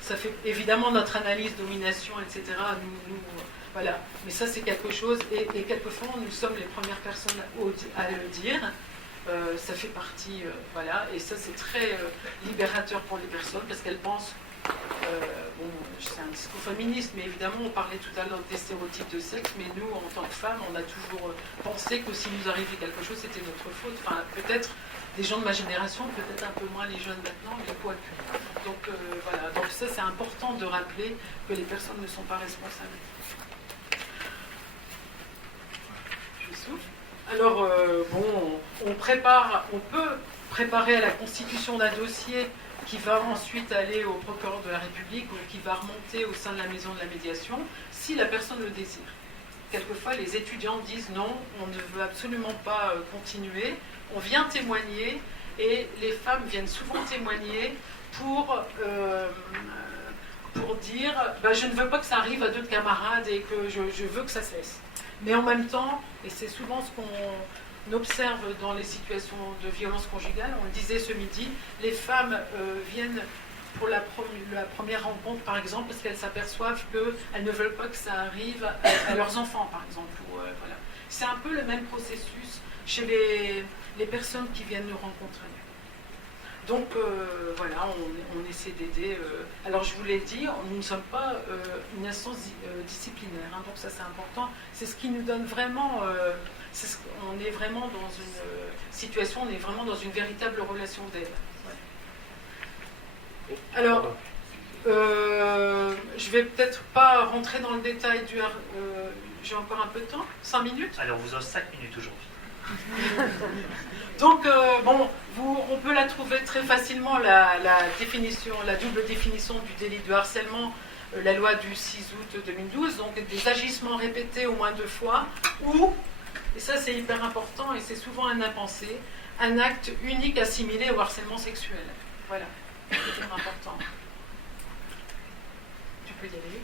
Ça fait évidemment notre analyse, domination, etc. Voilà. Mais ça, c'est quelque chose, et quelquefois, nous sommes les premières personnes à le dire. Ça fait partie, voilà, et ça, c'est très libérateur pour les personnes parce qu'elles pensent. Bon, c'est un discours féministe, mais évidemment, on parlait tout à l'heure des stéréotypes de sexe, mais nous, en tant que femmes, on a toujours pensé que si nous arrivait quelque chose, c'était notre faute. Enfin, peut-être des gens de ma génération, peut-être un peu moins les jeunes maintenant, mais quoique. Donc, voilà. Donc, ça, c'est important de rappeler que les personnes ne sont pas responsables. Je souffle. Alors, bon, on peut préparer à la constitution d'un dossier qui va ensuite aller au procureur de la République ou qui va remonter au sein de la maison de la médiation, si la personne le désire. Quelquefois, les étudiants disent non, on ne veut absolument pas continuer, on vient témoigner, et les femmes viennent souvent témoigner pour dire je ne veux pas que ça arrive à d'autres camarades et que je veux que ça cesse. Mais en même temps, et c'est souvent ce qu'on observe dans les situations de violence conjugale, on le disait ce midi, les femmes viennent pour la première rencontre, par exemple, parce qu'elles s'aperçoivent qu'elles ne veulent pas que ça arrive à leurs enfants, par exemple. Voilà. C'est un peu le même processus chez les personnes qui viennent nous rencontrer. Donc, voilà, on essaie d'aider. Alors, je vous l'ai dit, nous ne sommes pas une instance disciplinaire, hein, donc ça, c'est important. C'est ce qui nous donne vraiment... on est vraiment dans une situation, on est vraiment dans une véritable relation d'aide. Ouais. Alors, je vais peut-être pas rentrer dans le détail du... j'ai encore un peu de temps, 5 minutes. Alors, vous avez 5 minutes aujourd'hui. Donc, bon, on peut la trouver très facilement, la double définition du délit de harcèlement, la loi du 6 août 2012, donc des agissements répétés au moins 2 fois, ou, et ça c'est hyper important et c'est souvent un impensé, un acte unique assimilé au harcèlement sexuel. Voilà, c'est hyper important. Tu peux y aller.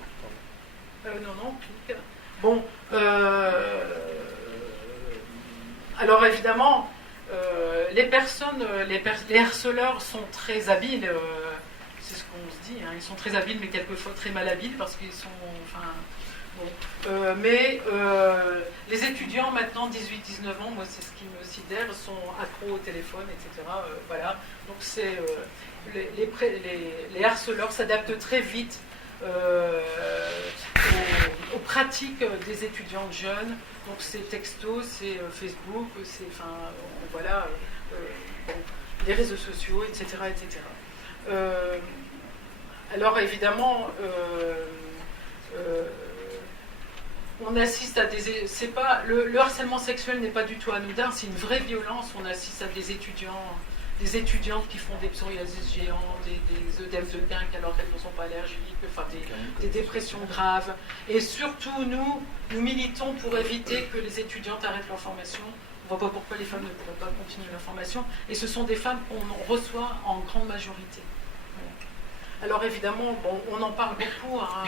Non, clique. Bon, alors évidemment, les harceleurs sont très habiles, c'est ce qu'on se dit, hein, ils sont très habiles mais quelquefois très malhabiles parce qu'ils sont... Enfin, bon, mais les étudiants maintenant, 18-19 ans, moi c'est ce qui me sidère, sont accros au téléphone, etc. Voilà, donc c'est... les harceleurs s'adaptent très vite aux pratiques des étudiantes jeunes. Donc c'est texto, c'est Facebook, c'est voilà, bon, les réseaux sociaux, etc. etc. Alors évidemment, on assiste à des... C'est pas, le harcèlement sexuel n'est pas du tout anodin, c'est une vraie violence. On assiste à des étudiantes qui font des psoriasis géants, des œdèmes de quinque alors qu'elles ne sont pas allergiques, enfin des dépressions graves. Et surtout, nous militons pour éviter que les étudiantes arrêtent leur formation. On ne voit pas pourquoi les femmes ne pourraient pas continuer leur formation. Et ce sont des femmes qu'on reçoit en grande majorité. Voilà. Alors évidemment, bon, on en parle beaucoup hein,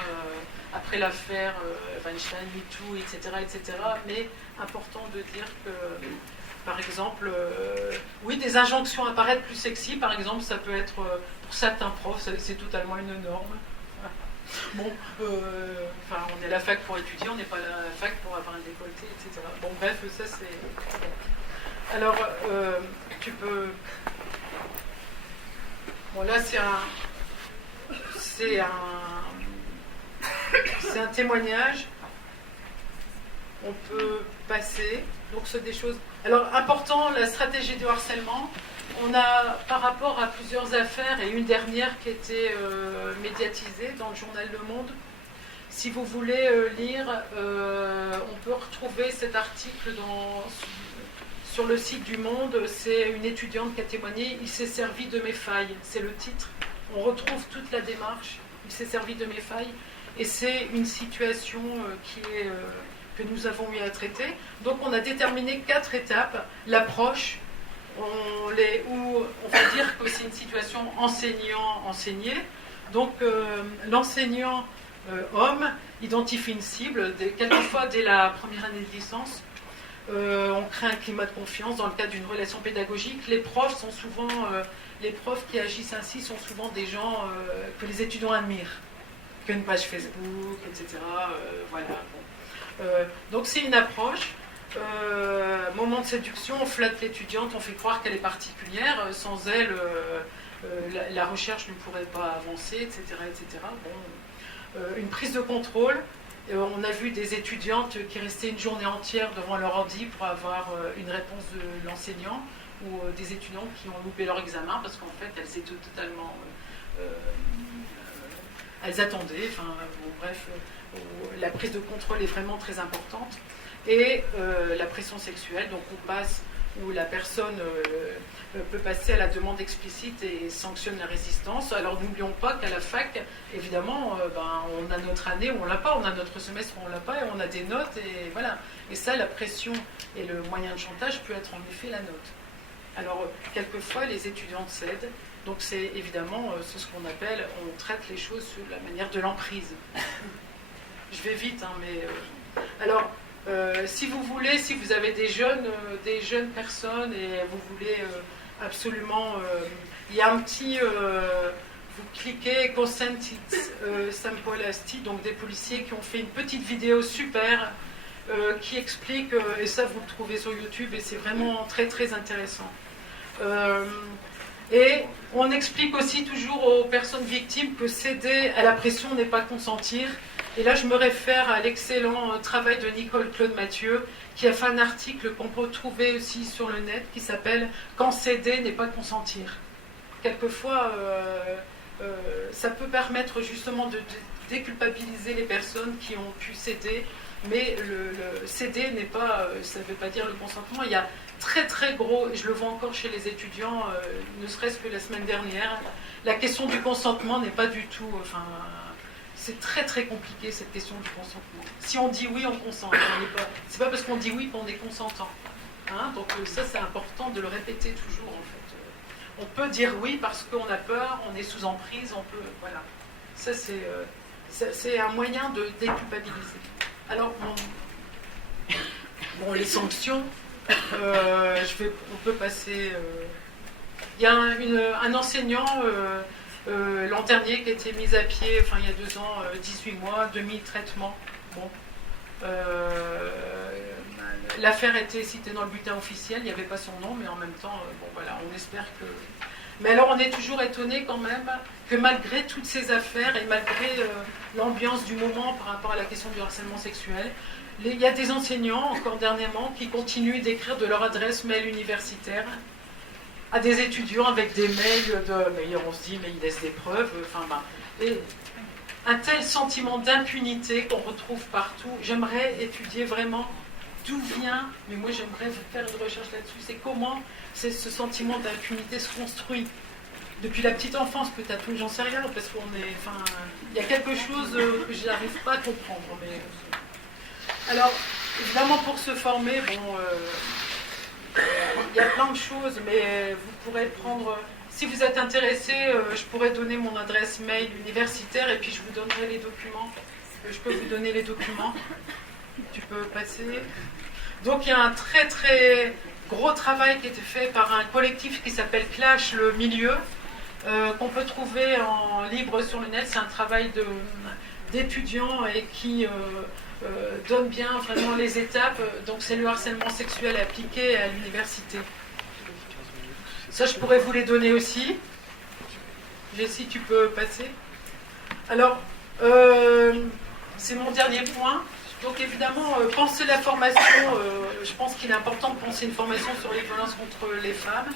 après l'affaire Weinstein, MeToo, etc., mais important de dire que... Par exemple, oui, des injonctions à paraître plus sexy, par exemple, ça peut être, pour certains profs, c'est totalement une norme. Bon, on est à la fac pour étudier, on n'est pas à la fac pour avoir un décolleté, etc. Bon, bref, ça c'est... Alors, tu peux... Bon, là, c'est un témoignage. On peut passer. Donc, c'est des choses... Alors, important, la stratégie de harcèlement. On a, par rapport à plusieurs affaires, et une dernière qui était médiatisée dans le journal Le Monde, Si vous voulez lire, on peut retrouver cet article sur le site du Monde. C'est une étudiante qui a témoigné. Il s'est servi de mes failles. C'est le titre. On retrouve toute la démarche. Il s'est servi de mes failles. Et c'est une situation que nous avons eu à traiter. Donc on a déterminé 4 étapes. L'approche, où on va dire que c'est une situation enseignant-enseigné. Donc l'enseignant homme identifie une cible, quelquefois dès la première année de licence. On crée un climat de confiance dans le cadre d'une relation pédagogique. Les profs qui agissent ainsi sont souvent des gens que les étudiants admirent, qu'une page Facebook, etc. Voilà. Bon. Donc c'est une approche. Moment de séduction, on flatte l'étudiante, on fait croire qu'elle est particulière. Sans elle, la recherche ne pourrait pas avancer, etc. etc. Bon. Une prise de contrôle. On a vu des étudiantes qui restaient une journée entière devant leur ordi pour avoir une réponse de l'enseignant, ou des étudiants qui ont loupé leur examen parce qu'en fait elles étaient totalement... elles attendaient, enfin bon, bref, la prise de contrôle est vraiment très importante. Et la pression sexuelle, donc on passe, où la personne peut passer à la demande explicite et sanctionne la résistance. Alors n'oublions pas qu'à la fac, évidemment, on a notre année où on l'a pas, on a notre semestre où on l'a pas, et on a des notes, et voilà. Et ça, la pression et le moyen de chantage peut être en effet la note. Alors, quelquefois, les étudiantes cèdent. Donc c'est évidemment ce qu'on appelle, on traite les choses sous la manière de l'emprise. Je vais vite, hein, mais... alors, si vous voulez, si vous avez des jeunes personnes et vous voulez absolument... il y a un petit... vous cliquez Consent Sample Asti, donc des policiers qui ont fait une petite vidéo super qui explique, et ça vous le trouvez sur YouTube, et c'est vraiment très très intéressant. Et on explique aussi toujours aux personnes victimes que céder à la pression n'est pas consentir. Et là, je me réfère à l'excellent travail de Nicole Claude Mathieu, qui a fait un article qu'on peut trouver aussi sur le net, qui s'appelle « Quand céder n'est pas consentir ». Quelquefois, ça peut permettre justement de déculpabiliser les personnes qui ont pu céder, mais le céder n'est pas, ça ne veut pas dire le consentement. Il y a très très gros, et je le vois encore chez les étudiants, ne serait-ce que la semaine dernière, la question du consentement n'est pas du tout... c'est très très compliqué cette question du consentement. Si on dit oui, on consent. C'est pas parce qu'on dit oui qu'on est consentant. Hein, donc ça c'est important de le répéter toujours en fait. On peut dire oui parce qu'on a peur, on est sous emprise, on peut... Voilà. Ça c'est un moyen de déculpabiliser. Alors, bon les sanctions, on peut passer... Il y a un enseignant... l'an dernier qui a été mis à pied, enfin il y a 2 ans, 18 mois, demi-traitement. Bon. L'affaire a été citée dans le bulletin officiel, il n'y avait pas son nom, mais en même temps, bon voilà, on espère que... Mais alors on est toujours étonné quand même que malgré toutes ces affaires et malgré l'ambiance du moment par rapport à la question du harcèlement sexuel, il y a des enseignants, encore dernièrement, qui continuent d'écrire de leur adresse mail universitaire à des étudiants avec des mails mais on se dit mais ils laissent des preuves, et un tel sentiment d'impunité qu'on retrouve partout. J'aimerais étudier vraiment d'où vient, mais moi j'aimerais faire une recherche là-dessus, c'est comment ce sentiment d'impunité se construit depuis la petite enfance peut-être, ou j'en sais rien, parce qu'on est, il y a quelque chose que je n'arrive pas à comprendre. Mais... Alors évidemment pour se former, bon. Il y a plein de choses, mais vous pourrez prendre... Si vous êtes intéressé, je pourrais donner mon adresse mail universitaire et puis je vous donnerai les documents. Je peux vous donner les documents. Tu peux passer. Donc il y a un très très gros travail qui a été fait par un collectif qui s'appelle Clash le Milieu, qu'on peut trouver en libre sur le net. C'est un travail d'étudiants et qui... donne bien vraiment les étapes. Donc c'est le harcèlement sexuel appliqué à l'université. Ça, je pourrais vous les donner aussi. Jessie, tu peux passer. Alors, c'est mon dernier point. Donc évidemment, penser la formation, je pense qu'il est important de penser une formation sur les violences contre les femmes.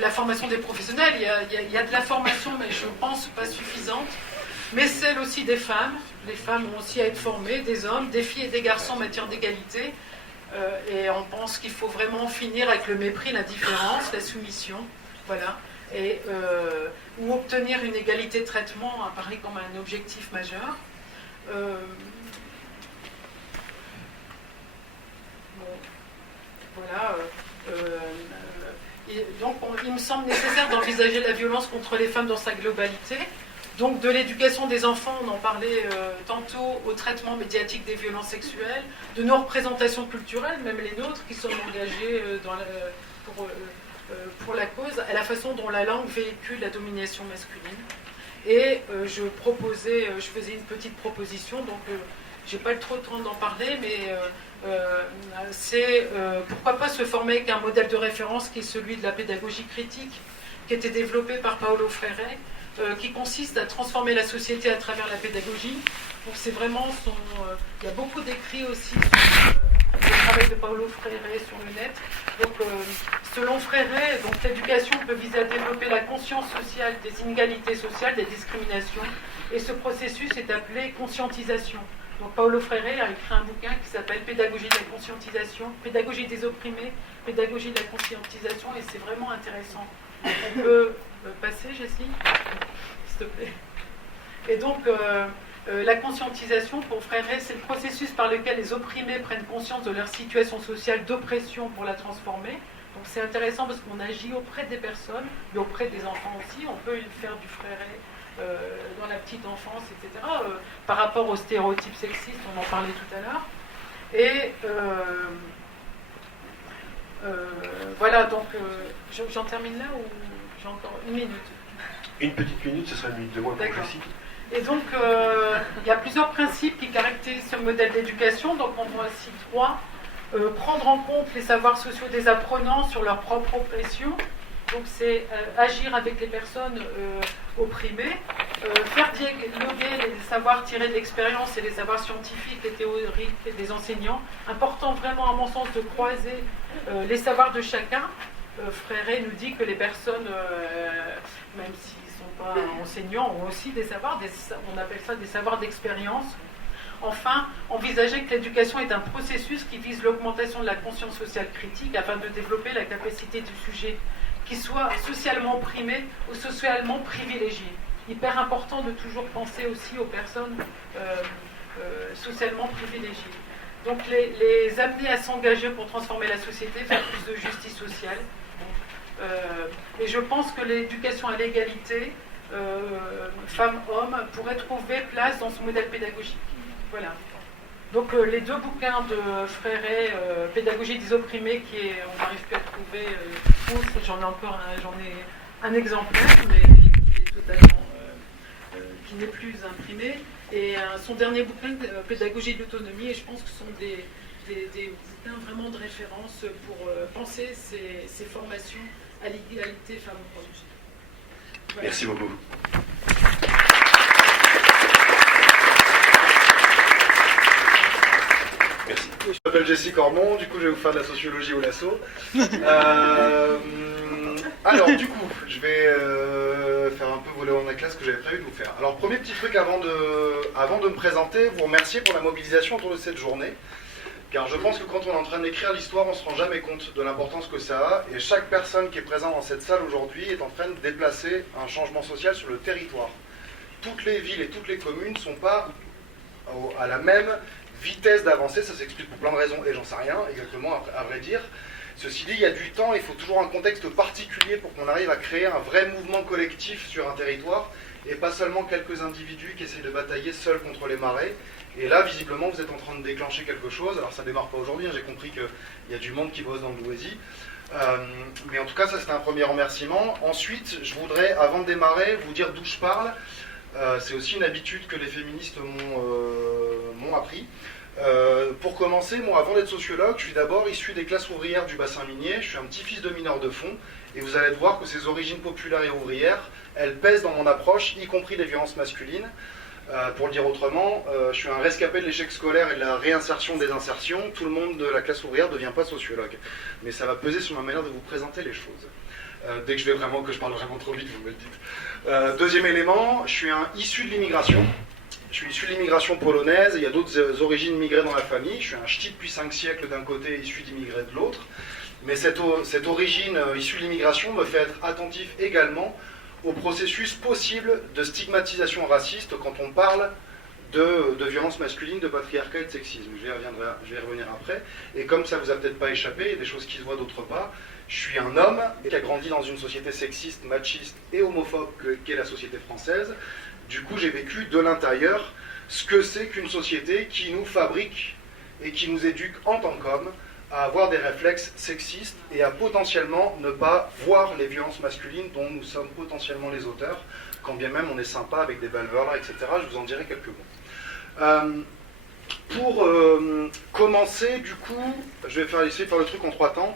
La formation des professionnels, il y a de la formation, mais je pense pas suffisante. mais celle aussi des femmes. Les femmes ont aussi à être formées, des hommes, des filles et des garçons en matière d'égalité. Et on pense qu'il faut vraiment finir avec le mépris, l'indifférence, la soumission, voilà. Et ou obtenir une égalité de traitement apparaît comme un objectif majeur. Voilà. Donc il me semble nécessaire d'envisager la violence contre les femmes dans sa globalité. Donc de l'éducation des enfants, on en parlait tantôt, au traitement médiatique des violences sexuelles, de nos représentations culturelles, même les nôtres qui sommes engagés pour la cause, à la façon dont la langue véhicule la domination masculine. Et je faisais une petite proposition, donc j'ai pas trop de temps d'en parler, mais c'est pourquoi pas se former avec un modèle de référence qui est celui de la pédagogie critique, qui a été développé par Paulo Freire, qui consiste à transformer la société à travers la pédagogie. Donc c'est vraiment il y a beaucoup d'écrits aussi sur le travail de Paulo Freire sur le net. Donc selon Freire, donc l'éducation peut viser à développer la conscience sociale des inégalités sociales, des discriminations, et ce processus est appelé conscientisation. Donc Paulo Freire a écrit un bouquin qui s'appelle Pédagogie de la conscientisation, pédagogie des opprimés, pédagogie de la conscientisation, et c'est vraiment intéressant. On peut passer, Jessie, s'il te plaît. Et donc, la conscientisation, pour Freire, c'est le processus par lequel les opprimés prennent conscience de leur situation sociale d'oppression pour la transformer. Donc c'est intéressant parce qu'on agit auprès des personnes, mais auprès des enfants aussi. On peut faire du Freire dans la petite enfance, etc. Par rapport aux stéréotypes sexistes, on en parlait tout à l'heure. Et voilà, donc j'en termine là ou j'ai encore une minute? Une petite minute, ce sera une minute de moins pour Jessie. Et donc, il y a plusieurs principes qui caractérisent ce modèle d'éducation. Donc, on voit ici 3. Prendre en compte les savoirs sociaux des apprenants sur leur propre oppression. Donc, c'est agir avec les personnes opprimées. Faire dialoguer les savoirs tirés de l'expérience et les savoirs scientifiques et théoriques des enseignants. Important vraiment, à mon sens, de croiser les savoirs de chacun. Freire nous dit que les personnes, même s'ils ne sont pas enseignants, ont aussi des savoirs, on appelle ça des savoirs d'expérience. Enfin, envisager que l'éducation est un processus qui vise l'augmentation de la conscience sociale critique afin de développer la capacité du sujet qui soit socialement opprimé ou socialement privilégié. Hyper important de toujours penser aussi aux personnes socialement privilégiées. Donc les amener à s'engager pour transformer la société, faire plus de justice sociale. Et je pense que l'éducation à l'égalité, femmes-hommes, pourrait trouver place dans ce modèle pédagogique. Voilà. Donc les 2 bouquins de Freire, Pédagogie des opprimés, on n'arrive plus à trouver, j'en ai un exemplaire, mais qui est totalement, qui n'est plus imprimé. Et son dernier bouquin, Pédagogie de l'autonomie, et je pense que ce sont des bouquins vraiment de référence pour penser ces formations à l'égalité femmes-hommes. Voilà. Merci beaucoup. Merci. Je m'appelle Jessie Cormon, du coup je vais vous faire de la sociologie au lasso. Alors du coup, je vais faire un peu voler en éclats ce que j'avais prévu de vous faire. Alors premier petit truc avant de me présenter, vous remercier pour la mobilisation autour de cette journée. Car je pense que quand on est en train d'écrire l'histoire, on ne se rend jamais compte de l'importance que ça a. Et chaque personne qui est présente dans cette salle aujourd'hui est en train de déplacer un changement social sur le territoire. Toutes les villes et toutes les communes ne sont pas à la même vitesse d'avancée. Ça s'explique pour plein de raisons et j'en sais rien exactement à vrai dire. Ceci dit, il y a du temps, il faut toujours un contexte particulier pour qu'on arrive à créer un vrai mouvement collectif sur un territoire et pas seulement quelques individus qui essaient de batailler seuls contre les marées. Et là, visiblement, vous êtes en train de déclencher quelque chose. Alors, ça ne démarre pas aujourd'hui, hein. J'ai compris qu'il y a du monde qui bosse dans le Louaisie. Mais en tout cas, ça, c'était un premier remerciement. Ensuite, je voudrais, avant de démarrer, vous dire d'où je parle. C'est aussi une habitude que les féministes m'ont appris. Pour commencer, moi, avant d'être sociologue, je suis d'abord issu des classes ouvrières du bassin minier. Je suis un petit-fils de mineur de fond. Et vous allez voir que ces origines populaires et ouvrières, elles pèsent dans mon approche, y compris les violences masculines. Pour le dire autrement, je suis un rescapé de l'échec scolaire et de la réinsertion des insertions. Tout le monde de la classe ouvrière ne devient pas sociologue. Mais ça va peser sur ma manière de vous présenter les choses. Dès que je parle vraiment trop vite, vous me le dites. Deuxième élément, je suis issu de l'immigration. Je suis issu de l'immigration polonaise, et il y a d'autres origines immigrées dans la famille. Je suis un ch'ti depuis 5 siècles d'un côté, issu d'immigrés de l'autre. Mais cette origine issue de l'immigration me fait être attentif également au processus possible de stigmatisation raciste quand on parle de violence masculine, de patriarcat et de sexisme. Je vais y revenir après. Et comme ça vous a peut-être pas échappé, il y a des choses qui se voient d'autre part. Je suis un homme qui a grandi dans une société sexiste, machiste et homophobe qu'est la société française. Du coup, j'ai vécu de l'intérieur ce que c'est qu'une société qui nous fabrique et qui nous éduque en tant qu'hommes à avoir des réflexes sexistes et à potentiellement ne pas voir les violences masculines dont nous sommes potentiellement les auteurs, quand bien même on est sympa avec des belles valeurs, etc. Je vous en dirai quelques mots. Pour commencer, du coup, je vais essayer de faire le truc en 3 temps.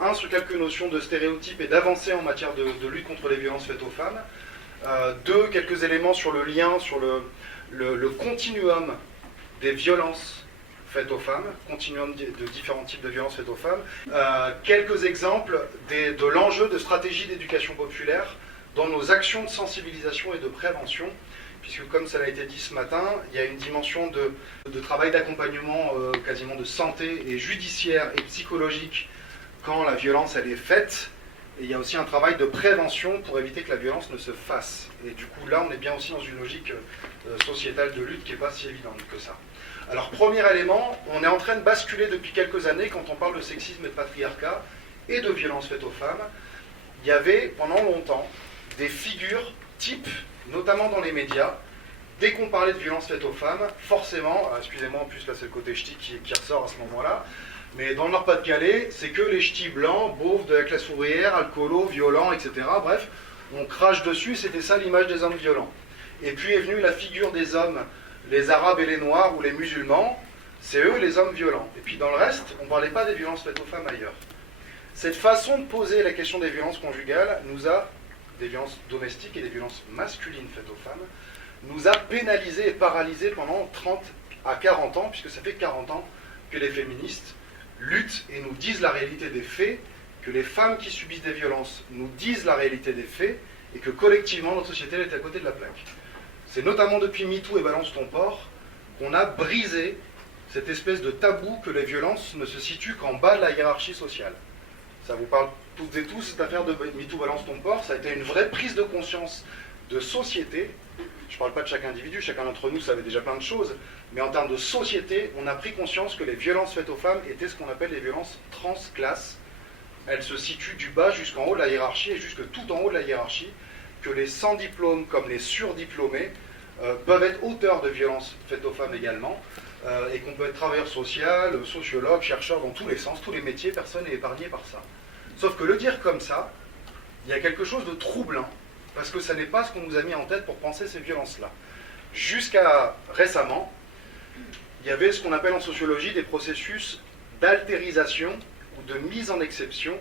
1, sur quelques notions de stéréotypes et d'avancées en matière de lutte contre les violences faites aux femmes. 2, quelques éléments sur le lien, sur le continuum des violences faites aux femmes, continuum de différents types de violences faites aux femmes. Quelques exemples de l'enjeu de stratégie d'éducation populaire dans nos actions de sensibilisation et de prévention, puisque comme ça a été dit ce matin, il y a une dimension de travail d'accompagnement, quasiment de santé et judiciaire et psychologique quand la violence elle est faite, et il y a aussi un travail de prévention pour éviter que la violence ne se fasse. Et du coup là on est bien aussi dans une logique sociétale de lutte qui n'est pas si évidente que ça. Alors premier élément, on est en train de basculer depuis quelques années quand on parle de sexisme et de patriarcat et de violence faite aux femmes. Il y avait pendant longtemps des figures types, notamment dans les médias. Dès qu'on parlait de violence faite aux femmes, forcément, excusez-moi en plus là c'est le côté ch'ti qui ressort à ce moment-là, mais dans le Nord-Pas-de-Calais, c'est que les ch'tis blancs, beaufs de la classe ouvrière, alcoolos, violents, etc. Bref, on crache dessus, c'était ça l'image des hommes violents. Et puis est venue la figure des hommes, les arabes et les noirs ou les musulmans, c'est eux les hommes violents. Et puis dans le reste, on ne parlait pas des violences faites aux femmes ailleurs. Cette façon de poser la question des violences conjugales des violences domestiques et des violences masculines faites aux femmes, nous a pénalisés et paralysés pendant 30 à 40 ans, puisque ça fait 40 ans que les féministes luttent et nous disent la réalité des faits, que les femmes qui subissent des violences nous disent la réalité des faits, et que collectivement notre société est à côté de la plaque. C'est notamment depuis MeToo et Balance ton porc qu'on a brisé cette espèce de tabou que les violences ne se situent qu'en bas de la hiérarchie sociale. Ça vous parle toutes et tous, cette affaire de MeToo Balance ton porc, ça a été une vraie prise de conscience de société. Je ne parle pas de chaque individu, chacun d'entre nous savait déjà plein de choses, mais en termes de société, on a pris conscience que les violences faites aux femmes étaient ce qu'on appelle les violences transclasses. Elles se situent du bas jusqu'en haut de la hiérarchie et jusque tout en haut de la hiérarchie, que les sans diplômes comme les surdiplômés peuvent être auteurs de violences faites aux femmes également, et qu'on peut être travailleur social, sociologue, chercheur dans tous les sens, tous les métiers, personne n'est épargné par ça. Sauf que le dire comme ça, il y a quelque chose de troublant, parce que ça n'est pas ce qu'on nous a mis en tête pour penser ces violences-là. Jusqu'à récemment, il y avait ce qu'on appelle en sociologie des processus d'altérisation ou de mise en exception.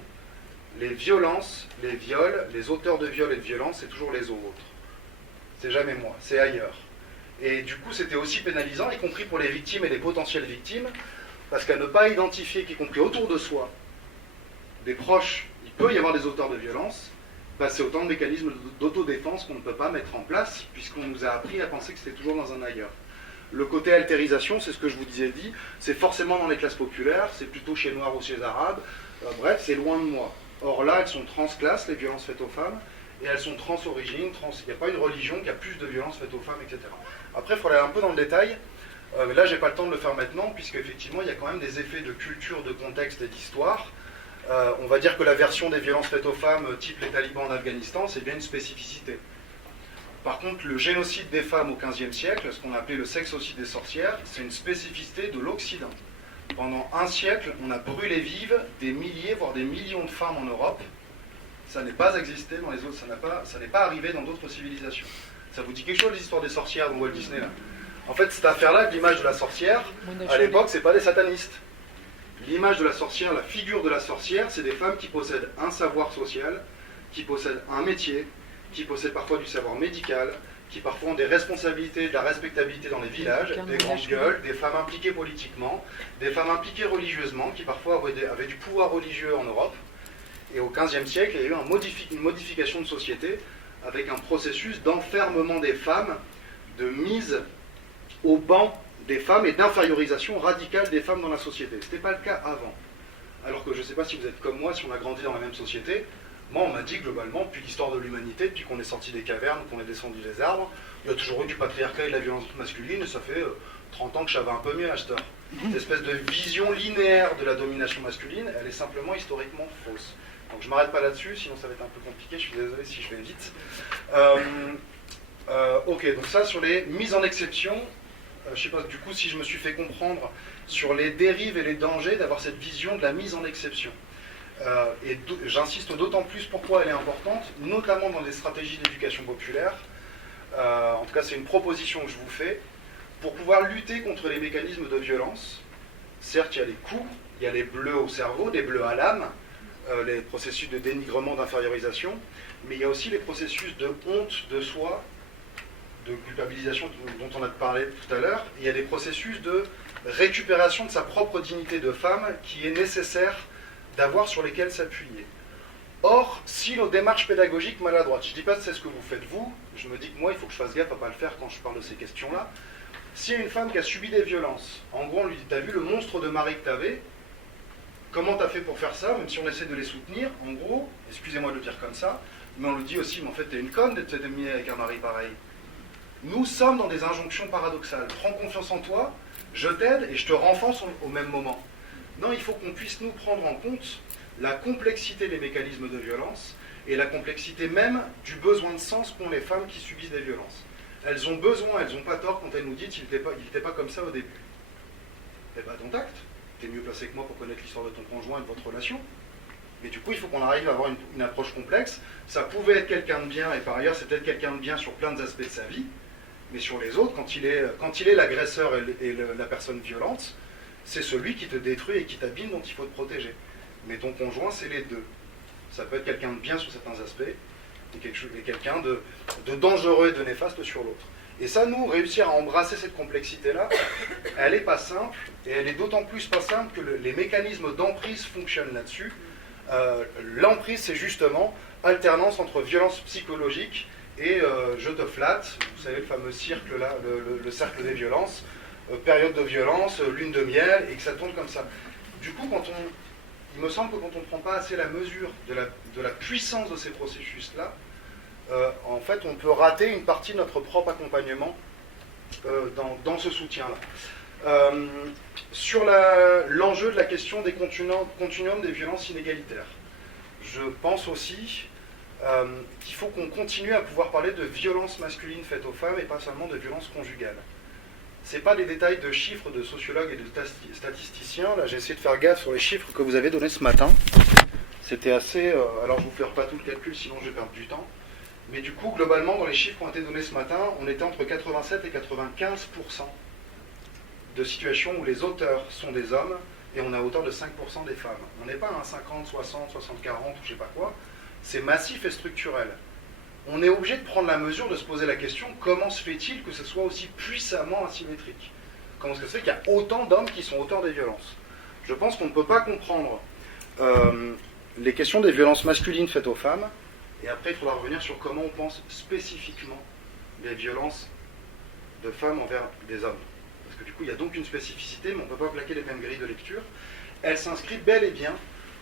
Les violences, les viols, les auteurs de viols et de violences, c'est toujours les autres. C'est jamais moi, c'est ailleurs. Et du coup, c'était aussi pénalisant, y compris pour les victimes et les potentielles victimes, parce qu'à ne pas identifier, y compris autour de soi, des proches, il peut y avoir des auteurs de violences, c'est autant de mécanismes d'autodéfense qu'on ne peut pas mettre en place, puisqu'on nous a appris à penser que c'était toujours dans un ailleurs. Le côté altérisation, c'est ce que je vous disais dit, c'est forcément dans les classes populaires, c'est plutôt chez Noirs ou chez Arabes, bref, c'est loin de moi. Or là, elles sont transclasses, les violences faites aux femmes, et elles sont trans-origines, il n'y a pas une religion qui a plus de violences faites aux femmes, etc. Après, il faudrait aller un peu dans le détail, mais là, j'ai pas le temps de le faire maintenant, puisqu'effectivement, il y a quand même des effets de culture, de contexte et d'histoire. On va dire que la version des violences faites aux femmes, type les talibans en Afghanistan, c'est bien une spécificité. Par contre, le génocide des femmes au XVe siècle, ce qu'on appelait le sexocide des sorcières, c'est une spécificité de l'Occident. Pendant un siècle, on a brûlé vives des milliers, voire des millions de femmes en Europe. Ça n'est pas existé dans les autres, ça n'est pas arrivé dans d'autres civilisations. Ça vous dit quelque chose, l'histoire des sorcières dans Walt Disney là? En fait, cette affaire-là, l'image de la sorcière, à l'époque, c'est pas des satanistes. L'image de la sorcière, la figure de la sorcière, c'est des femmes qui possèdent un savoir social, qui possèdent un métier, qui possèdent parfois du savoir médical, qui parfois ont des responsabilités, de la respectabilité dans les villages, des grandes gueules, des femmes impliquées politiquement, des femmes impliquées religieusement, qui parfois avaient du pouvoir religieux en Europe, Et au XVe siècle, il y a eu une modification de société avec un processus d'enfermement des femmes, de mise au banc des femmes et d'infériorisation radicale des femmes dans la société. Ce n'était pas le cas avant. Alors que je ne sais pas si vous êtes comme moi, si on a grandi dans la même société, moi on m'a dit globalement, depuis l'histoire de l'humanité, depuis qu'on est sorti des cavernes, qu'on est descendu des arbres, il y a toujours eu du patriarcat et de la violence masculine, et ça fait 30 ans que ça va un peu mieux à cette heure. Cette espèce de vision linéaire de la domination masculine, elle est simplement historiquement fausse. Donc je ne m'arrête pas là-dessus, sinon ça va être un peu compliqué, je suis désolé si je vais vite. Ok, donc ça sur les mises en exception, je ne sais pas du coup si je me suis fait comprendre sur les dérives et les dangers d'avoir cette vision de la mise en exception. Et j'insiste d'autant plus pourquoi elle est importante, notamment dans des stratégies d'éducation populaire. En tout cas, c'est une proposition que je vous fais. Pour pouvoir lutter contre les mécanismes de violence, certes, il y a les coups, il y a les bleus au cerveau, des bleus à l'âme, les processus de dénigrement, d'infériorisation, mais il y a aussi les processus de honte de soi, de culpabilisation dont on a parlé tout à l'heure. Il y a des processus de récupération de sa propre dignité de femme qui est nécessaire d'avoir sur lesquels s'appuyer. Or, si nos démarches pédagogiques maladroites, je ne dis pas que c'est ce que vous faites vous, je me dis que moi il faut que je fasse gaffe à ne pas le faire quand je parle de ces questions-là. S'il y a une femme qui a subi des violences, en gros on lui dit, t'as vu le monstre de mari que t'avais, comment t'as fait pour faire ça, même si on essaie de les soutenir, en gros, excusez-moi de le dire comme ça, mais on lui dit aussi, mais en fait t'es une conne d'être mis avec un mari pareil. Nous sommes dans des injonctions paradoxales. Prends confiance en toi, je t'aide et je te renforce au même moment. Non, il faut qu'on puisse nous prendre en compte la complexité des mécanismes de violence et la complexité même du besoin de sens qu'ont les femmes qui subissent des violences. Elles ont besoin, elles n'ont pas tort quand elles nous disent qu'il n'était pas comme ça au début. Eh bien, dont acte. Tu es mieux placé que moi pour connaître l'histoire de ton conjoint et de votre relation. Mais du coup, il faut qu'on arrive à avoir une approche complexe. Ça pouvait être quelqu'un de bien, et par ailleurs, c'est peut-être quelqu'un de bien sur plein d'aspects de sa vie. Mais sur les autres, quand il est l'agresseur et la personne violente, c'est celui qui te détruit et qui t'abîme dont il faut te protéger. Mais ton conjoint, c'est les deux. Ça peut être quelqu'un de bien sur certains aspects et quelqu'un de dangereux et de néfaste sur l'autre. Et ça, nous, réussir à embrasser cette complexité-là, elle n'est pas simple, et elle est d'autant plus pas simple que les mécanismes d'emprise fonctionnent là-dessus. L'emprise, c'est justement alternance entre violence psychologique et je te flatte, vous savez le fameux cercle là, le cercle des violences, période de violence, lune de miel, et que ça tourne comme ça. Du coup, il me semble que quand on ne prend pas assez la mesure de la puissance de ces processus-là, en fait, on peut rater une partie de notre propre accompagnement dans ce soutien-là. Sur l'enjeu de la question des continuums des violences inégalitaires, je pense aussi qu'il faut qu'on continue à pouvoir parler de violences masculines faites aux femmes et pas seulement de violences conjugales. Ce n'est pas des détails de chiffres de sociologues et de statisticiens. Là, j'ai essayé de faire gaffe sur les chiffres que vous avez donnés ce matin. C'était assez... alors, je ne vous fais pas tout le calcul, sinon je vais perdre du temps. Mais du coup, globalement, dans les chiffres qui ont été donnés ce matin, on était entre 87 et 95% de situations où les auteurs sont des hommes et on a auteur de 5% des femmes. On n'est pas à un 50, 60, 60, 40 ou je sais pas quoi. C'est massif et structurel. On est obligé de prendre la mesure, de se poser la question, comment se fait-il que ce soit aussi puissamment asymétrique? Comment se fait qu'il y a autant d'hommes qui sont auteurs des violences? Je pense qu'on ne peut pas comprendre les questions des violences masculines faites aux femmes, et après il faudra revenir sur comment on pense spécifiquement les violences de femmes envers des hommes. Parce que du coup il y a donc une spécificité, mais on ne peut pas plaquer les mêmes grilles de lecture. Elle s'inscrit bel et bien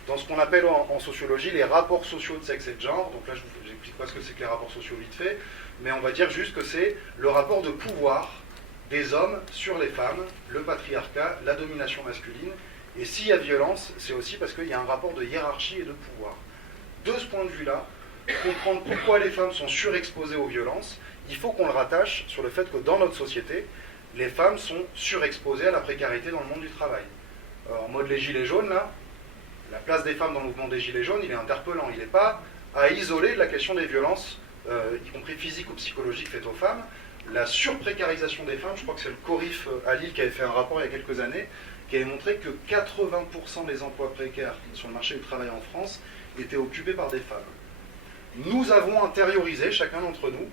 dans ce qu'on appelle en sociologie les rapports sociaux de sexe et de genre. Donc là, je ne vous explique pas ce que c'est que les rapports sociaux vite fait, mais on va dire juste que c'est le rapport de pouvoir des hommes sur les femmes, le patriarcat, la domination masculine. Et s'il y a violence, c'est aussi parce qu'il y a un rapport de hiérarchie et de pouvoir. De ce point de vue-là, comprendre pourquoi les femmes sont surexposées aux violences, il faut qu'on le rattache sur le fait que dans notre société, les femmes sont surexposées à la précarité dans le monde du travail. En mode les gilets jaunes, là, la place des femmes dans le mouvement des Gilets jaunes, il est interpellant. Il n'est pas à isoler de la question des violences, y compris physiques ou psychologiques, faites aux femmes. La surprécarisation des femmes, je crois que c'est le Corif à Lille qui avait fait un rapport il y a quelques années, qui avait montré que 80% des emplois précaires sur le marché du travail en France étaient occupés par des femmes. Nous avons intériorisé, chacun d'entre nous,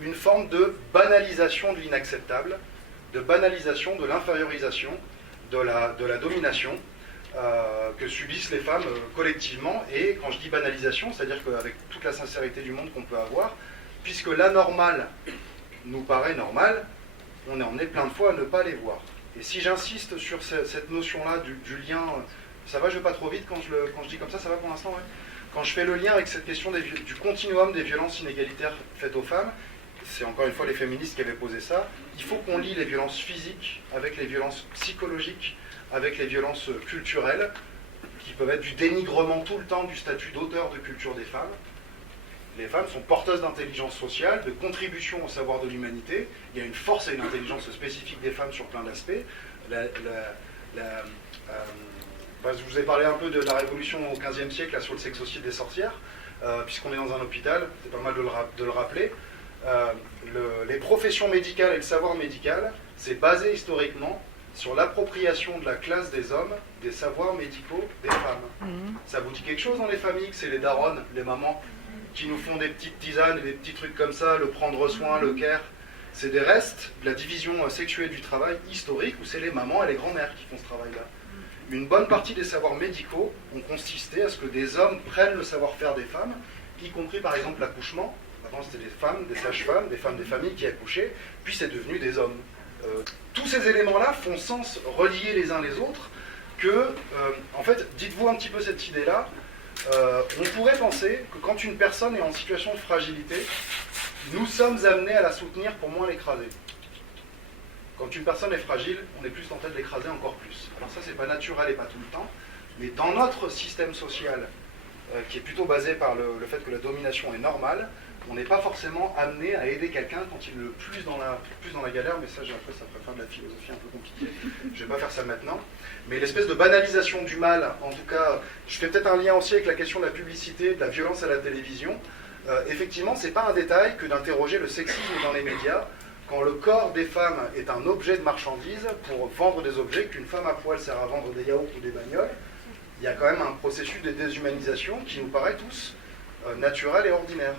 une forme de banalisation de l'inacceptable, de banalisation de l'infériorisation, de la domination, que subissent les femmes collectivement. Et quand je dis banalisation, c'est-à-dire qu'avec toute la sincérité du monde qu'on peut avoir, puisque l'anormal nous paraît normal, on en est plein de fois à ne pas les voir. Et si j'insiste sur cette notion-là du lien, ça va, je vais pas trop vite quand je dis comme ça va pour l'instant, ouais. Quand je fais le lien avec cette question du continuum des violences inégalitaires faites aux femmes, c'est encore une fois les féministes qui avaient posé ça, il faut qu'on lie les violences physiques avec les violences psychologiques, avec les violences culturelles, qui peuvent être du dénigrement tout le temps du statut d'auteur de culture des femmes. Les femmes sont porteuses d'intelligence sociale, de contribution au savoir de l'humanité. Il y a une force et une intelligence spécifique des femmes sur plein d'aspects. Je vous ai parlé un peu de la révolution au XVe siècle là, sur le sexocide des sorcières, puisqu'on est dans un hôpital, c'est pas mal de le rappeler. Les professions médicales et le savoir médical, c'est basé historiquement sur l'appropriation de la classe des hommes des savoirs médicaux des femmes. Ça vous dit quelque chose dans les familles, que c'est les daronnes, les mamans, qui nous font des petites tisanes et des petits trucs comme ça, le prendre soin, le care. C'est des restes de la division sexuée du travail historique, où c'est les mamans et les grands-mères qui font ce travail-là. Une bonne partie des savoirs médicaux ont consisté à ce que des hommes prennent le savoir-faire des femmes, y compris par exemple l'accouchement. Avant c'était des femmes, des sages-femmes, des femmes des familles qui accouchaient, puis c'est devenu des hommes. Tous ces éléments-là font sens reliés les uns les autres, que, en fait, dites-vous un petit peu cette idée-là, on pourrait penser que quand une personne est en situation de fragilité, nous sommes amenés à la soutenir pour moins l'écraser. Quand une personne est fragile, on est plus tenté de l'écraser encore plus. Alors ça, c'est pas naturel et pas tout le temps, mais dans notre système social, qui est plutôt basé par le fait que la domination est normale, on n'est pas forcément amené à aider quelqu'un quand il est le plus dans la galère, mais ça, après, ça pourrait faire de la philosophie un peu compliquée. Je ne vais pas faire ça maintenant. Mais l'espèce de banalisation du mal, en tout cas, je fais peut-être un lien aussi avec la question de la publicité, de la violence à la télévision. Effectivement, ce n'est pas un détail que d'interroger le sexisme dans les médias, quand le corps des femmes est un objet de marchandise pour vendre des objets, qu'une femme à poil sert à vendre des yaourts ou des bagnoles, il y a quand même un processus de déshumanisation qui nous paraît tous naturel et ordinaire.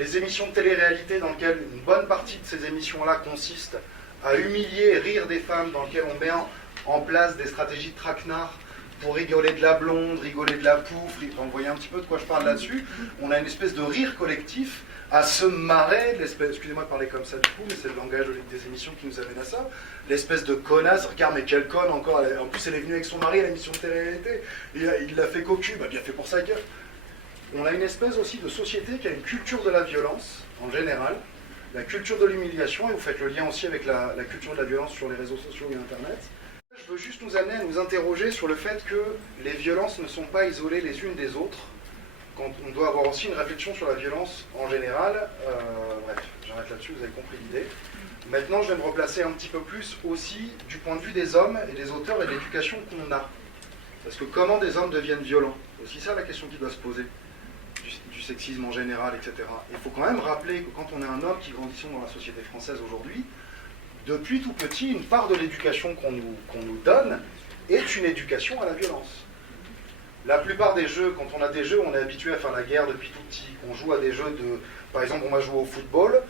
Les émissions de télé-réalité dans lesquelles une bonne partie de ces émissions-là consistent à humilier et rire des femmes, dans lesquelles on met en place des stratégies de traquenard pour rigoler de la blonde, rigoler de la pouffe, vous voyez un petit peu de quoi je parle là-dessus. On a une espèce de rire collectif à se marrer, excusez-moi de parler comme ça du coup, mais c'est le langage des émissions qui nous amène à ça, l'espèce de connasse, regarde mais quelle conne encore, en plus elle est venue avec son mari à l'émission de télé-réalité, il l'a fait cocu, bah bien fait pour sa gueule. On a une espèce aussi de société qui a une culture de la violence, en général, la culture de l'humiliation, et vous faites le lien aussi avec la culture de la violence sur les réseaux sociaux et Internet. Je veux juste nous amener à nous interroger sur le fait que les violences ne sont pas isolées les unes des autres, quand on doit avoir aussi une réflexion sur la violence en général. Bref, j'arrête là-dessus, vous avez compris l'idée. Maintenant, je vais me replacer un petit peu plus aussi du point de vue des hommes et des auteurs et de l'éducation qu'on a. Parce que comment des hommes deviennent violents? C'est aussi ça la question qui doit se poser. Du sexisme en général, etc. Il faut quand même rappeler que quand on est un homme qui grandissons dans la société française aujourd'hui, depuis tout petit, une part de l'éducation qu'on nous donne est une éducation à la violence. La plupart des jeux, quand on a des jeux, on est habitué à faire la guerre depuis tout petit. On joue à des jeux par exemple, on va jouer au football,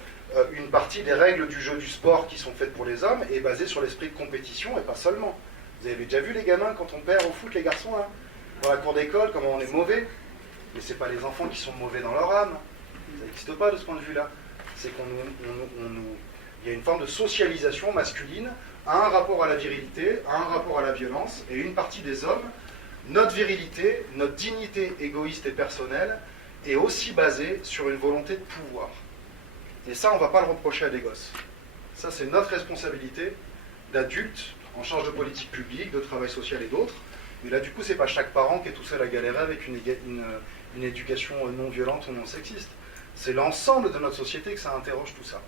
une partie des règles du jeu du sport qui sont faites pour les hommes est basée sur l'esprit de compétition et pas seulement. Vous avez déjà vu les gamins quand on perd au foot, les garçons, là, dans la cour d'école, comment on est mauvais? Mais c'est pas les enfants qui sont mauvais dans leur âme. Ça n'existe pas de ce point de vue-là. C'est il y a une forme de socialisation masculine à un rapport à la virilité, à un rapport à la violence, et une partie des hommes, notre virilité, notre dignité égoïste et personnelle, est aussi basée sur une volonté de pouvoir. Et ça, on ne va pas le reprocher à des gosses. Ça, c'est notre responsabilité d'adultes en charge de politique publique, de travail social et d'autres. Mais là, du coup, c'est pas chaque parent qui est tout seul à galérer avec une éducation non violente ou non sexiste. C'est l'ensemble de notre société que ça interroge tout ça.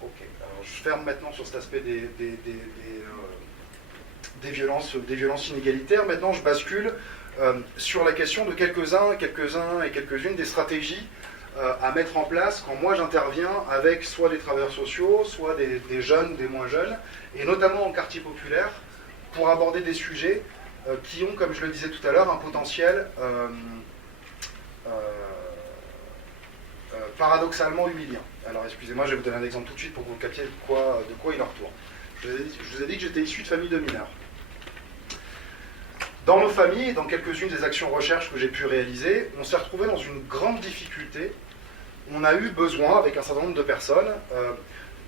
Ok, alors je ferme maintenant sur cet aspect des violences inégalitaires. Maintenant, je bascule sur la question de quelques-uns et quelques-unes des stratégies à mettre en place quand moi j'interviens avec soit des travailleurs sociaux, soit des jeunes, des moins jeunes, et notamment en quartier populaire, pour aborder des sujets qui ont, comme je le disais tout à l'heure, un potentiel paradoxalement humiliant. Alors excusez-moi, je vais vous donner un exemple tout de suite pour que vous captiez de quoi il en retourne. Je vous ai dit que j'étais issu de famille de mineurs. Dans nos familles, dans quelques-unes des actions recherche que j'ai pu réaliser, on s'est retrouvé dans une grande difficulté. On a eu besoin, avec un certain nombre de personnes,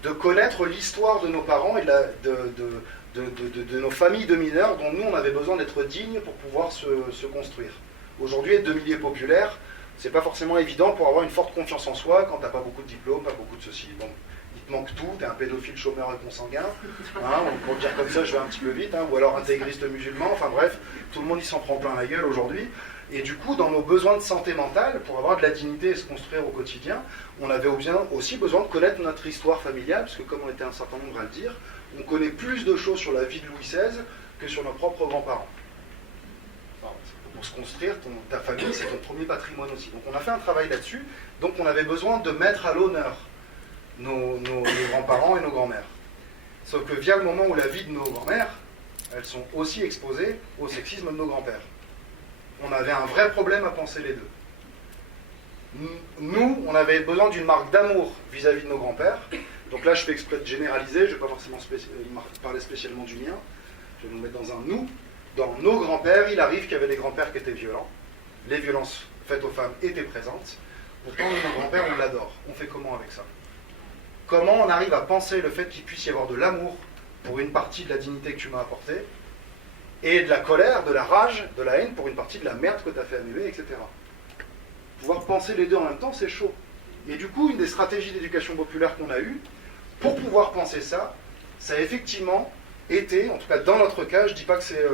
de connaître l'histoire de nos parents et de nos familles de mineurs dont nous, on avait besoin d'être dignes pour pouvoir se construire. Aujourd'hui, être de milieu populaire, c'est pas forcément évident pour avoir une forte confiance en soi quand t'as pas beaucoup de diplômes, pas beaucoup de ceci. Bon, il te manque tout, t'es un pédophile, chômeur et consanguin, hein, pour le dire comme ça, je vais un petit peu vite, hein, ou alors intégriste musulman, enfin bref, tout le monde il s'en prend plein la gueule aujourd'hui. Et du coup, dans nos besoins de santé mentale, pour avoir de la dignité et se construire au quotidien, on avait aussi besoin de connaître notre histoire familiale, parce que comme on était un certain nombre à le dire, on connaît plus de choses sur la vie de Louis XVI que sur nos propres grands-parents. Pour se construire, ta famille, c'est ton premier patrimoine aussi. Donc on a fait un travail là-dessus, donc on avait besoin de mettre à l'honneur nos grands-parents et nos grands-mères. Sauf que via le moment où la vie de nos grands-mères, elles sont aussi exposées au sexisme de nos grands-pères. On avait un vrai problème à penser les deux. Nous, on avait besoin d'une marque d'amour vis-à-vis de nos grands-pères. Donc là, je fais exprès de généraliser, je ne vais pas forcément parler spécialement du mien. Je vais nous mettre dans un nous. Dans nos grands-pères, il arrive qu'il y avait des grands-pères qui étaient violents. Les violences faites aux femmes étaient présentes. Pourtant, nos grands-pères, on l'adore. On fait comment avec ça? Comment on arrive à penser le fait qu'il puisse y avoir de l'amour pour une partie de la dignité que tu m'as apportée, et de la colère, de la rage, de la haine pour une partie de la merde que tu as fait à bébé, etc. Pouvoir penser les deux en même temps, c'est chaud. Et du coup, une des stratégies d'éducation populaire qu'on a eues, pour pouvoir penser ça, ça a effectivement été, en tout cas dans notre cas, je ne dis pas que c'est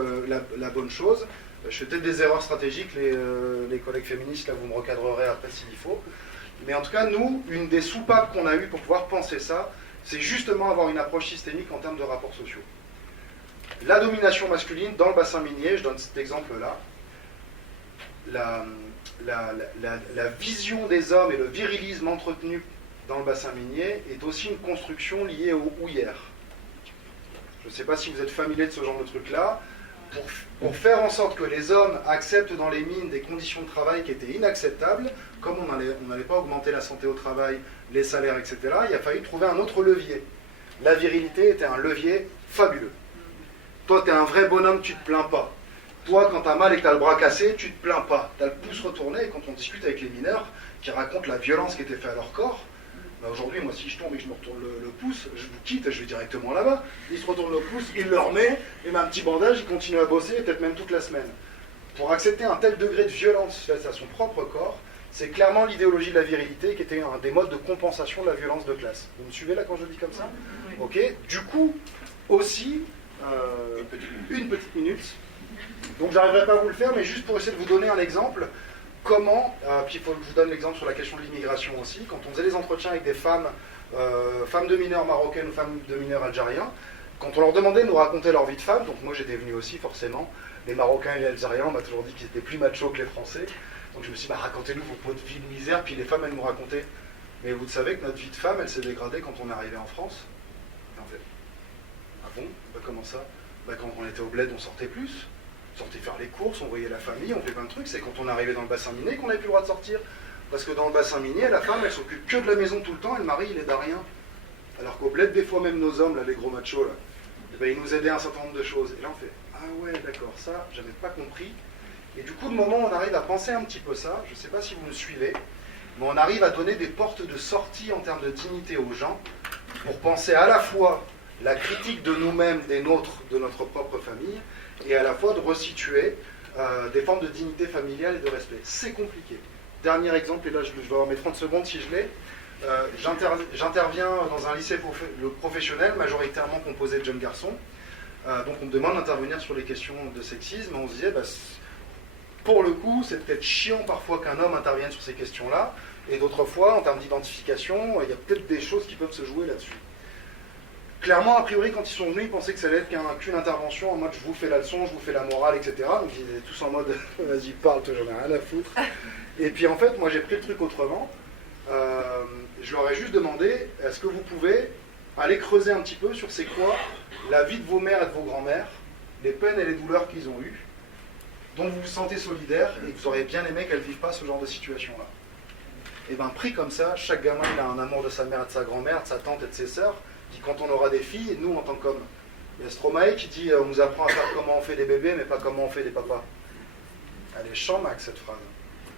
la bonne chose, je fais peut-être des erreurs stratégiques, les collègues féministes, là vous me recadrerez après s'il faut, mais en tout cas, nous, une des soupapes qu'on a eues pour pouvoir penser ça, c'est justement avoir une approche systémique en termes de rapports sociaux. La domination masculine dans le bassin minier, je donne cet exemple-là, la vision des hommes et le virilisme entretenu dans le bassin minier est aussi une construction liée au houillère. Je ne sais pas si vous êtes familier de ce genre de truc-là. Pour faire en sorte que les hommes acceptent dans les mines des conditions de travail qui étaient inacceptables, comme on n'allait pas augmenter la santé au travail, les salaires, etc., il a fallu trouver un autre levier. La virilité était un levier fabuleux. Toi, tu es un vrai bonhomme, tu ne te plains pas. Toi, quand tu as mal et que tu as le bras cassé, tu ne te plains pas. Tu as le pouce retourné, et quand on discute avec les mineurs qui racontent la violence qui était faite à leur corps, bah aujourd'hui, moi, si je tombe et que je me retourne le pouce, je vous quitte, je vais directement là-bas. Il se retourne le pouce, il le remet, il met un petit bandage, il continue à bosser, peut-être même toute la semaine. Pour accepter un tel degré de violence face à son propre corps, c'est clairement l'idéologie de la virilité qui était un des modes de compensation de la violence de classe. Vous me suivez là quand je dis comme ça? Ok. Du coup, aussi, une petite minute. Donc j'arriverai pas à vous le faire, mais juste pour essayer de vous donner un exemple. Comment, puis il faut que je vous donne l'exemple sur la question de l'immigration aussi, quand on faisait des entretiens avec des femmes, femmes de mineurs marocaines ou femmes de mineurs algériens, quand on leur demandait de nous raconter leur vie de femme, donc moi j'étais venu aussi forcément, les Marocains et les Algériens, on m'a toujours dit qu'ils étaient plus machos que les Français, donc je me suis dit, racontez-nous votre vie de misère, puis les femmes elles nous racontaient, mais vous savez que notre vie de femme elle s'est dégradée quand on est arrivé en France? Et en fait, ah bon? Bah, comment ça? Bah, quand on était au bled on sortait plus. On sortait faire les courses, on voyait la famille, on fait plein de trucs. C'est quand on est arrivé dans le bassin minier qu'on n'avait plus le droit de sortir. Parce que dans le bassin minier, la femme, elle s'occupe que de la maison tout le temps et le mari, il aide à rien. Alors qu'au bled, des fois, même nos hommes, là, les gros machos, là, eh ben, ils nous aidaient à un certain nombre de choses. Et là, on fait, ah ouais, d'accord, ça, j'avais pas compris. Et du coup, le moment où on arrive à penser un petit peu ça, je ne sais pas si vous me suivez, mais on arrive à donner des portes de sortie en termes de dignité aux gens pour penser à la fois la critique de nous-mêmes, des nôtres, de notre propre famille, et à la fois de resituer des formes de dignité familiale et de respect. C'est compliqué. Dernier exemple, et là je vais avoir mes 30 secondes si je l'ai. J'interviens dans un lycée professionnel, majoritairement composé de jeunes garçons. Donc on me demande d'intervenir sur les questions de sexisme. On se disait, pour le coup, c'est peut-être chiant parfois qu'un homme intervienne sur ces questions-là, et d'autres fois, en termes d'identification, il y a peut-être des choses qui peuvent se jouer là-dessus. Clairement, a priori, quand ils sont venus, ils pensaient que ça allait être qu'une intervention en mode je vous fais la leçon, je vous fais la morale, etc. Donc ils étaient tous en mode vas-y, parle, toi, j'en ai rien à foutre. Et puis en fait, moi j'ai pris le truc autrement. Je leur ai juste demandé est-ce que vous pouvez aller creuser un petit peu sur c'est quoi la vie de vos mères et de vos grands-mères, les peines et les douleurs qu'ils ont eues, dont vous vous sentez solidaire et que vous auriez bien aimé qu'elles ne vivent pas ce genre de situation-là. Et bien, pris comme ça, chaque gamin il a un amour de sa mère et de sa grand-mère, de sa tante et de ses sœurs. Quand on aura des filles, nous en tant qu'hommes, Il y a Stromae qui dit on nous apprend à faire comment on fait des bébés, mais pas comment on fait des papas. Elle est chamac cette phrase.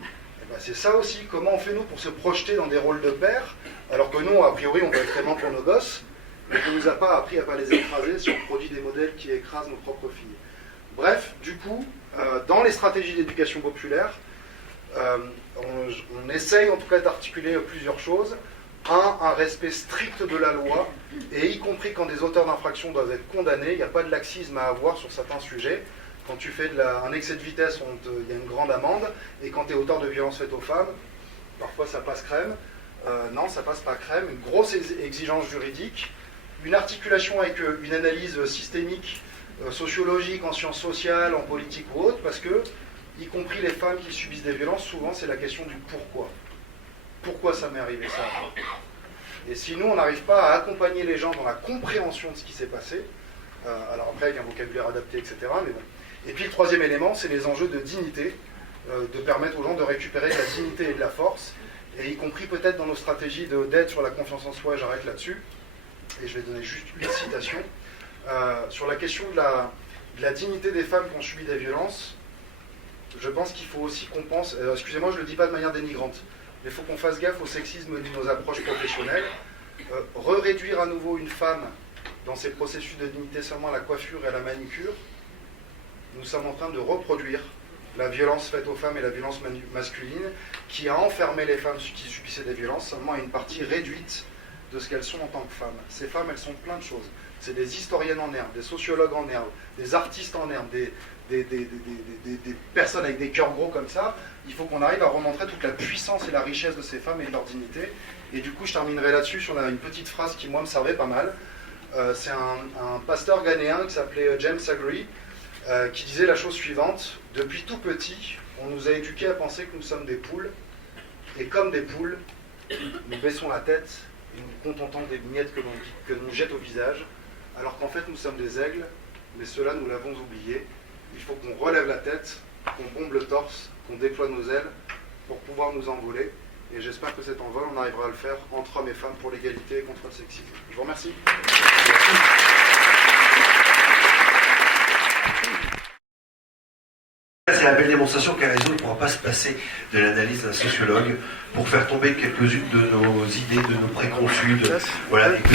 Et ben, c'est ça aussi, comment on fait nous pour se projeter dans des rôles de père, alors que nous, a priori, on va être aimant pour nos gosses, mais qu'on ne nous a pas appris à ne pas les écraser si on produit des modèles qui écrasent nos propres filles. Bref, du coup, dans les stratégies d'éducation populaire, on essaye en tout cas d'articuler plusieurs choses. Un respect strict de la loi, et y compris quand des auteurs d'infractions doivent être condamnés, il n'y a pas de laxisme à avoir sur certains sujets. Quand tu fais un excès de vitesse, il y a une grande amende, et quand tu es auteur de violences faites aux femmes, parfois ça passe crème. Non, ça passe pas crème. Une grosse exigence juridique, une articulation avec une analyse systémique, sociologique, en sciences sociales, en politique ou autre, parce que, y compris les femmes qui subissent des violences, souvent c'est la question du pourquoi. Pourquoi ça m'est arrivé ça? Et si nous, on n'arrive pas à accompagner les gens dans la compréhension de ce qui s'est passé, alors après, avec un vocabulaire adapté, etc., mais bon. Et puis le troisième élément, c'est les enjeux de dignité, de permettre aux gens de récupérer de la dignité et de la force, et y compris peut-être dans nos stratégies d'aide sur la confiance en soi, j'arrête là-dessus, et je vais donner juste une citation, sur la question de la dignité des femmes qui ont subi des violences. Je pense qu'il faut aussi qu'on pense, excusez-moi, je ne le dis pas de manière dénigrante, mais il faut qu'on fasse gaffe au sexisme de nos approches professionnelles. Réduire à nouveau une femme dans ses processus de dignité seulement à la coiffure et à la manicure, nous sommes en train de reproduire la violence faite aux femmes et la violence masculine qui a enfermé les femmes qui subissaient des violences seulement à une partie réduite de ce qu'elles sont en tant que femmes. Ces femmes, elles sont plein de choses. C'est des historiennes en herbe, des sociologues en herbe, des artistes en herbe, des personnes avec des cœurs gros comme ça. Il faut qu'on arrive à remontrer toute la puissance et la richesse de ces femmes et de leur dignité. Et du coup, je terminerai là-dessus sur une petite phrase qui, moi, me servait pas mal. C'est un pasteur ghanéen qui s'appelait James Agri, qui disait la chose suivante: depuis tout petit, on nous a éduqués à penser que nous sommes des poules, et comme des poules, nous baissons la tête et nous contentons des miettes que l'on jette au visage, alors qu'en fait nous sommes des aigles, mais cela nous l'avons oublié. Il faut qu'on relève la tête, qu'on bombe le torse, qu'on déploie nos ailes pour pouvoir nous envoler. Et j'espère que cet envol, on arrivera à le faire entre hommes et femmes pour l'égalité et contre le sexisme. Je vous remercie. C'est la belle démonstration qu'un réseau ne pourra pas se passer de l'analyse d'un sociologue pour faire tomber quelques-unes de nos idées, de nos préconçus, voilà, et que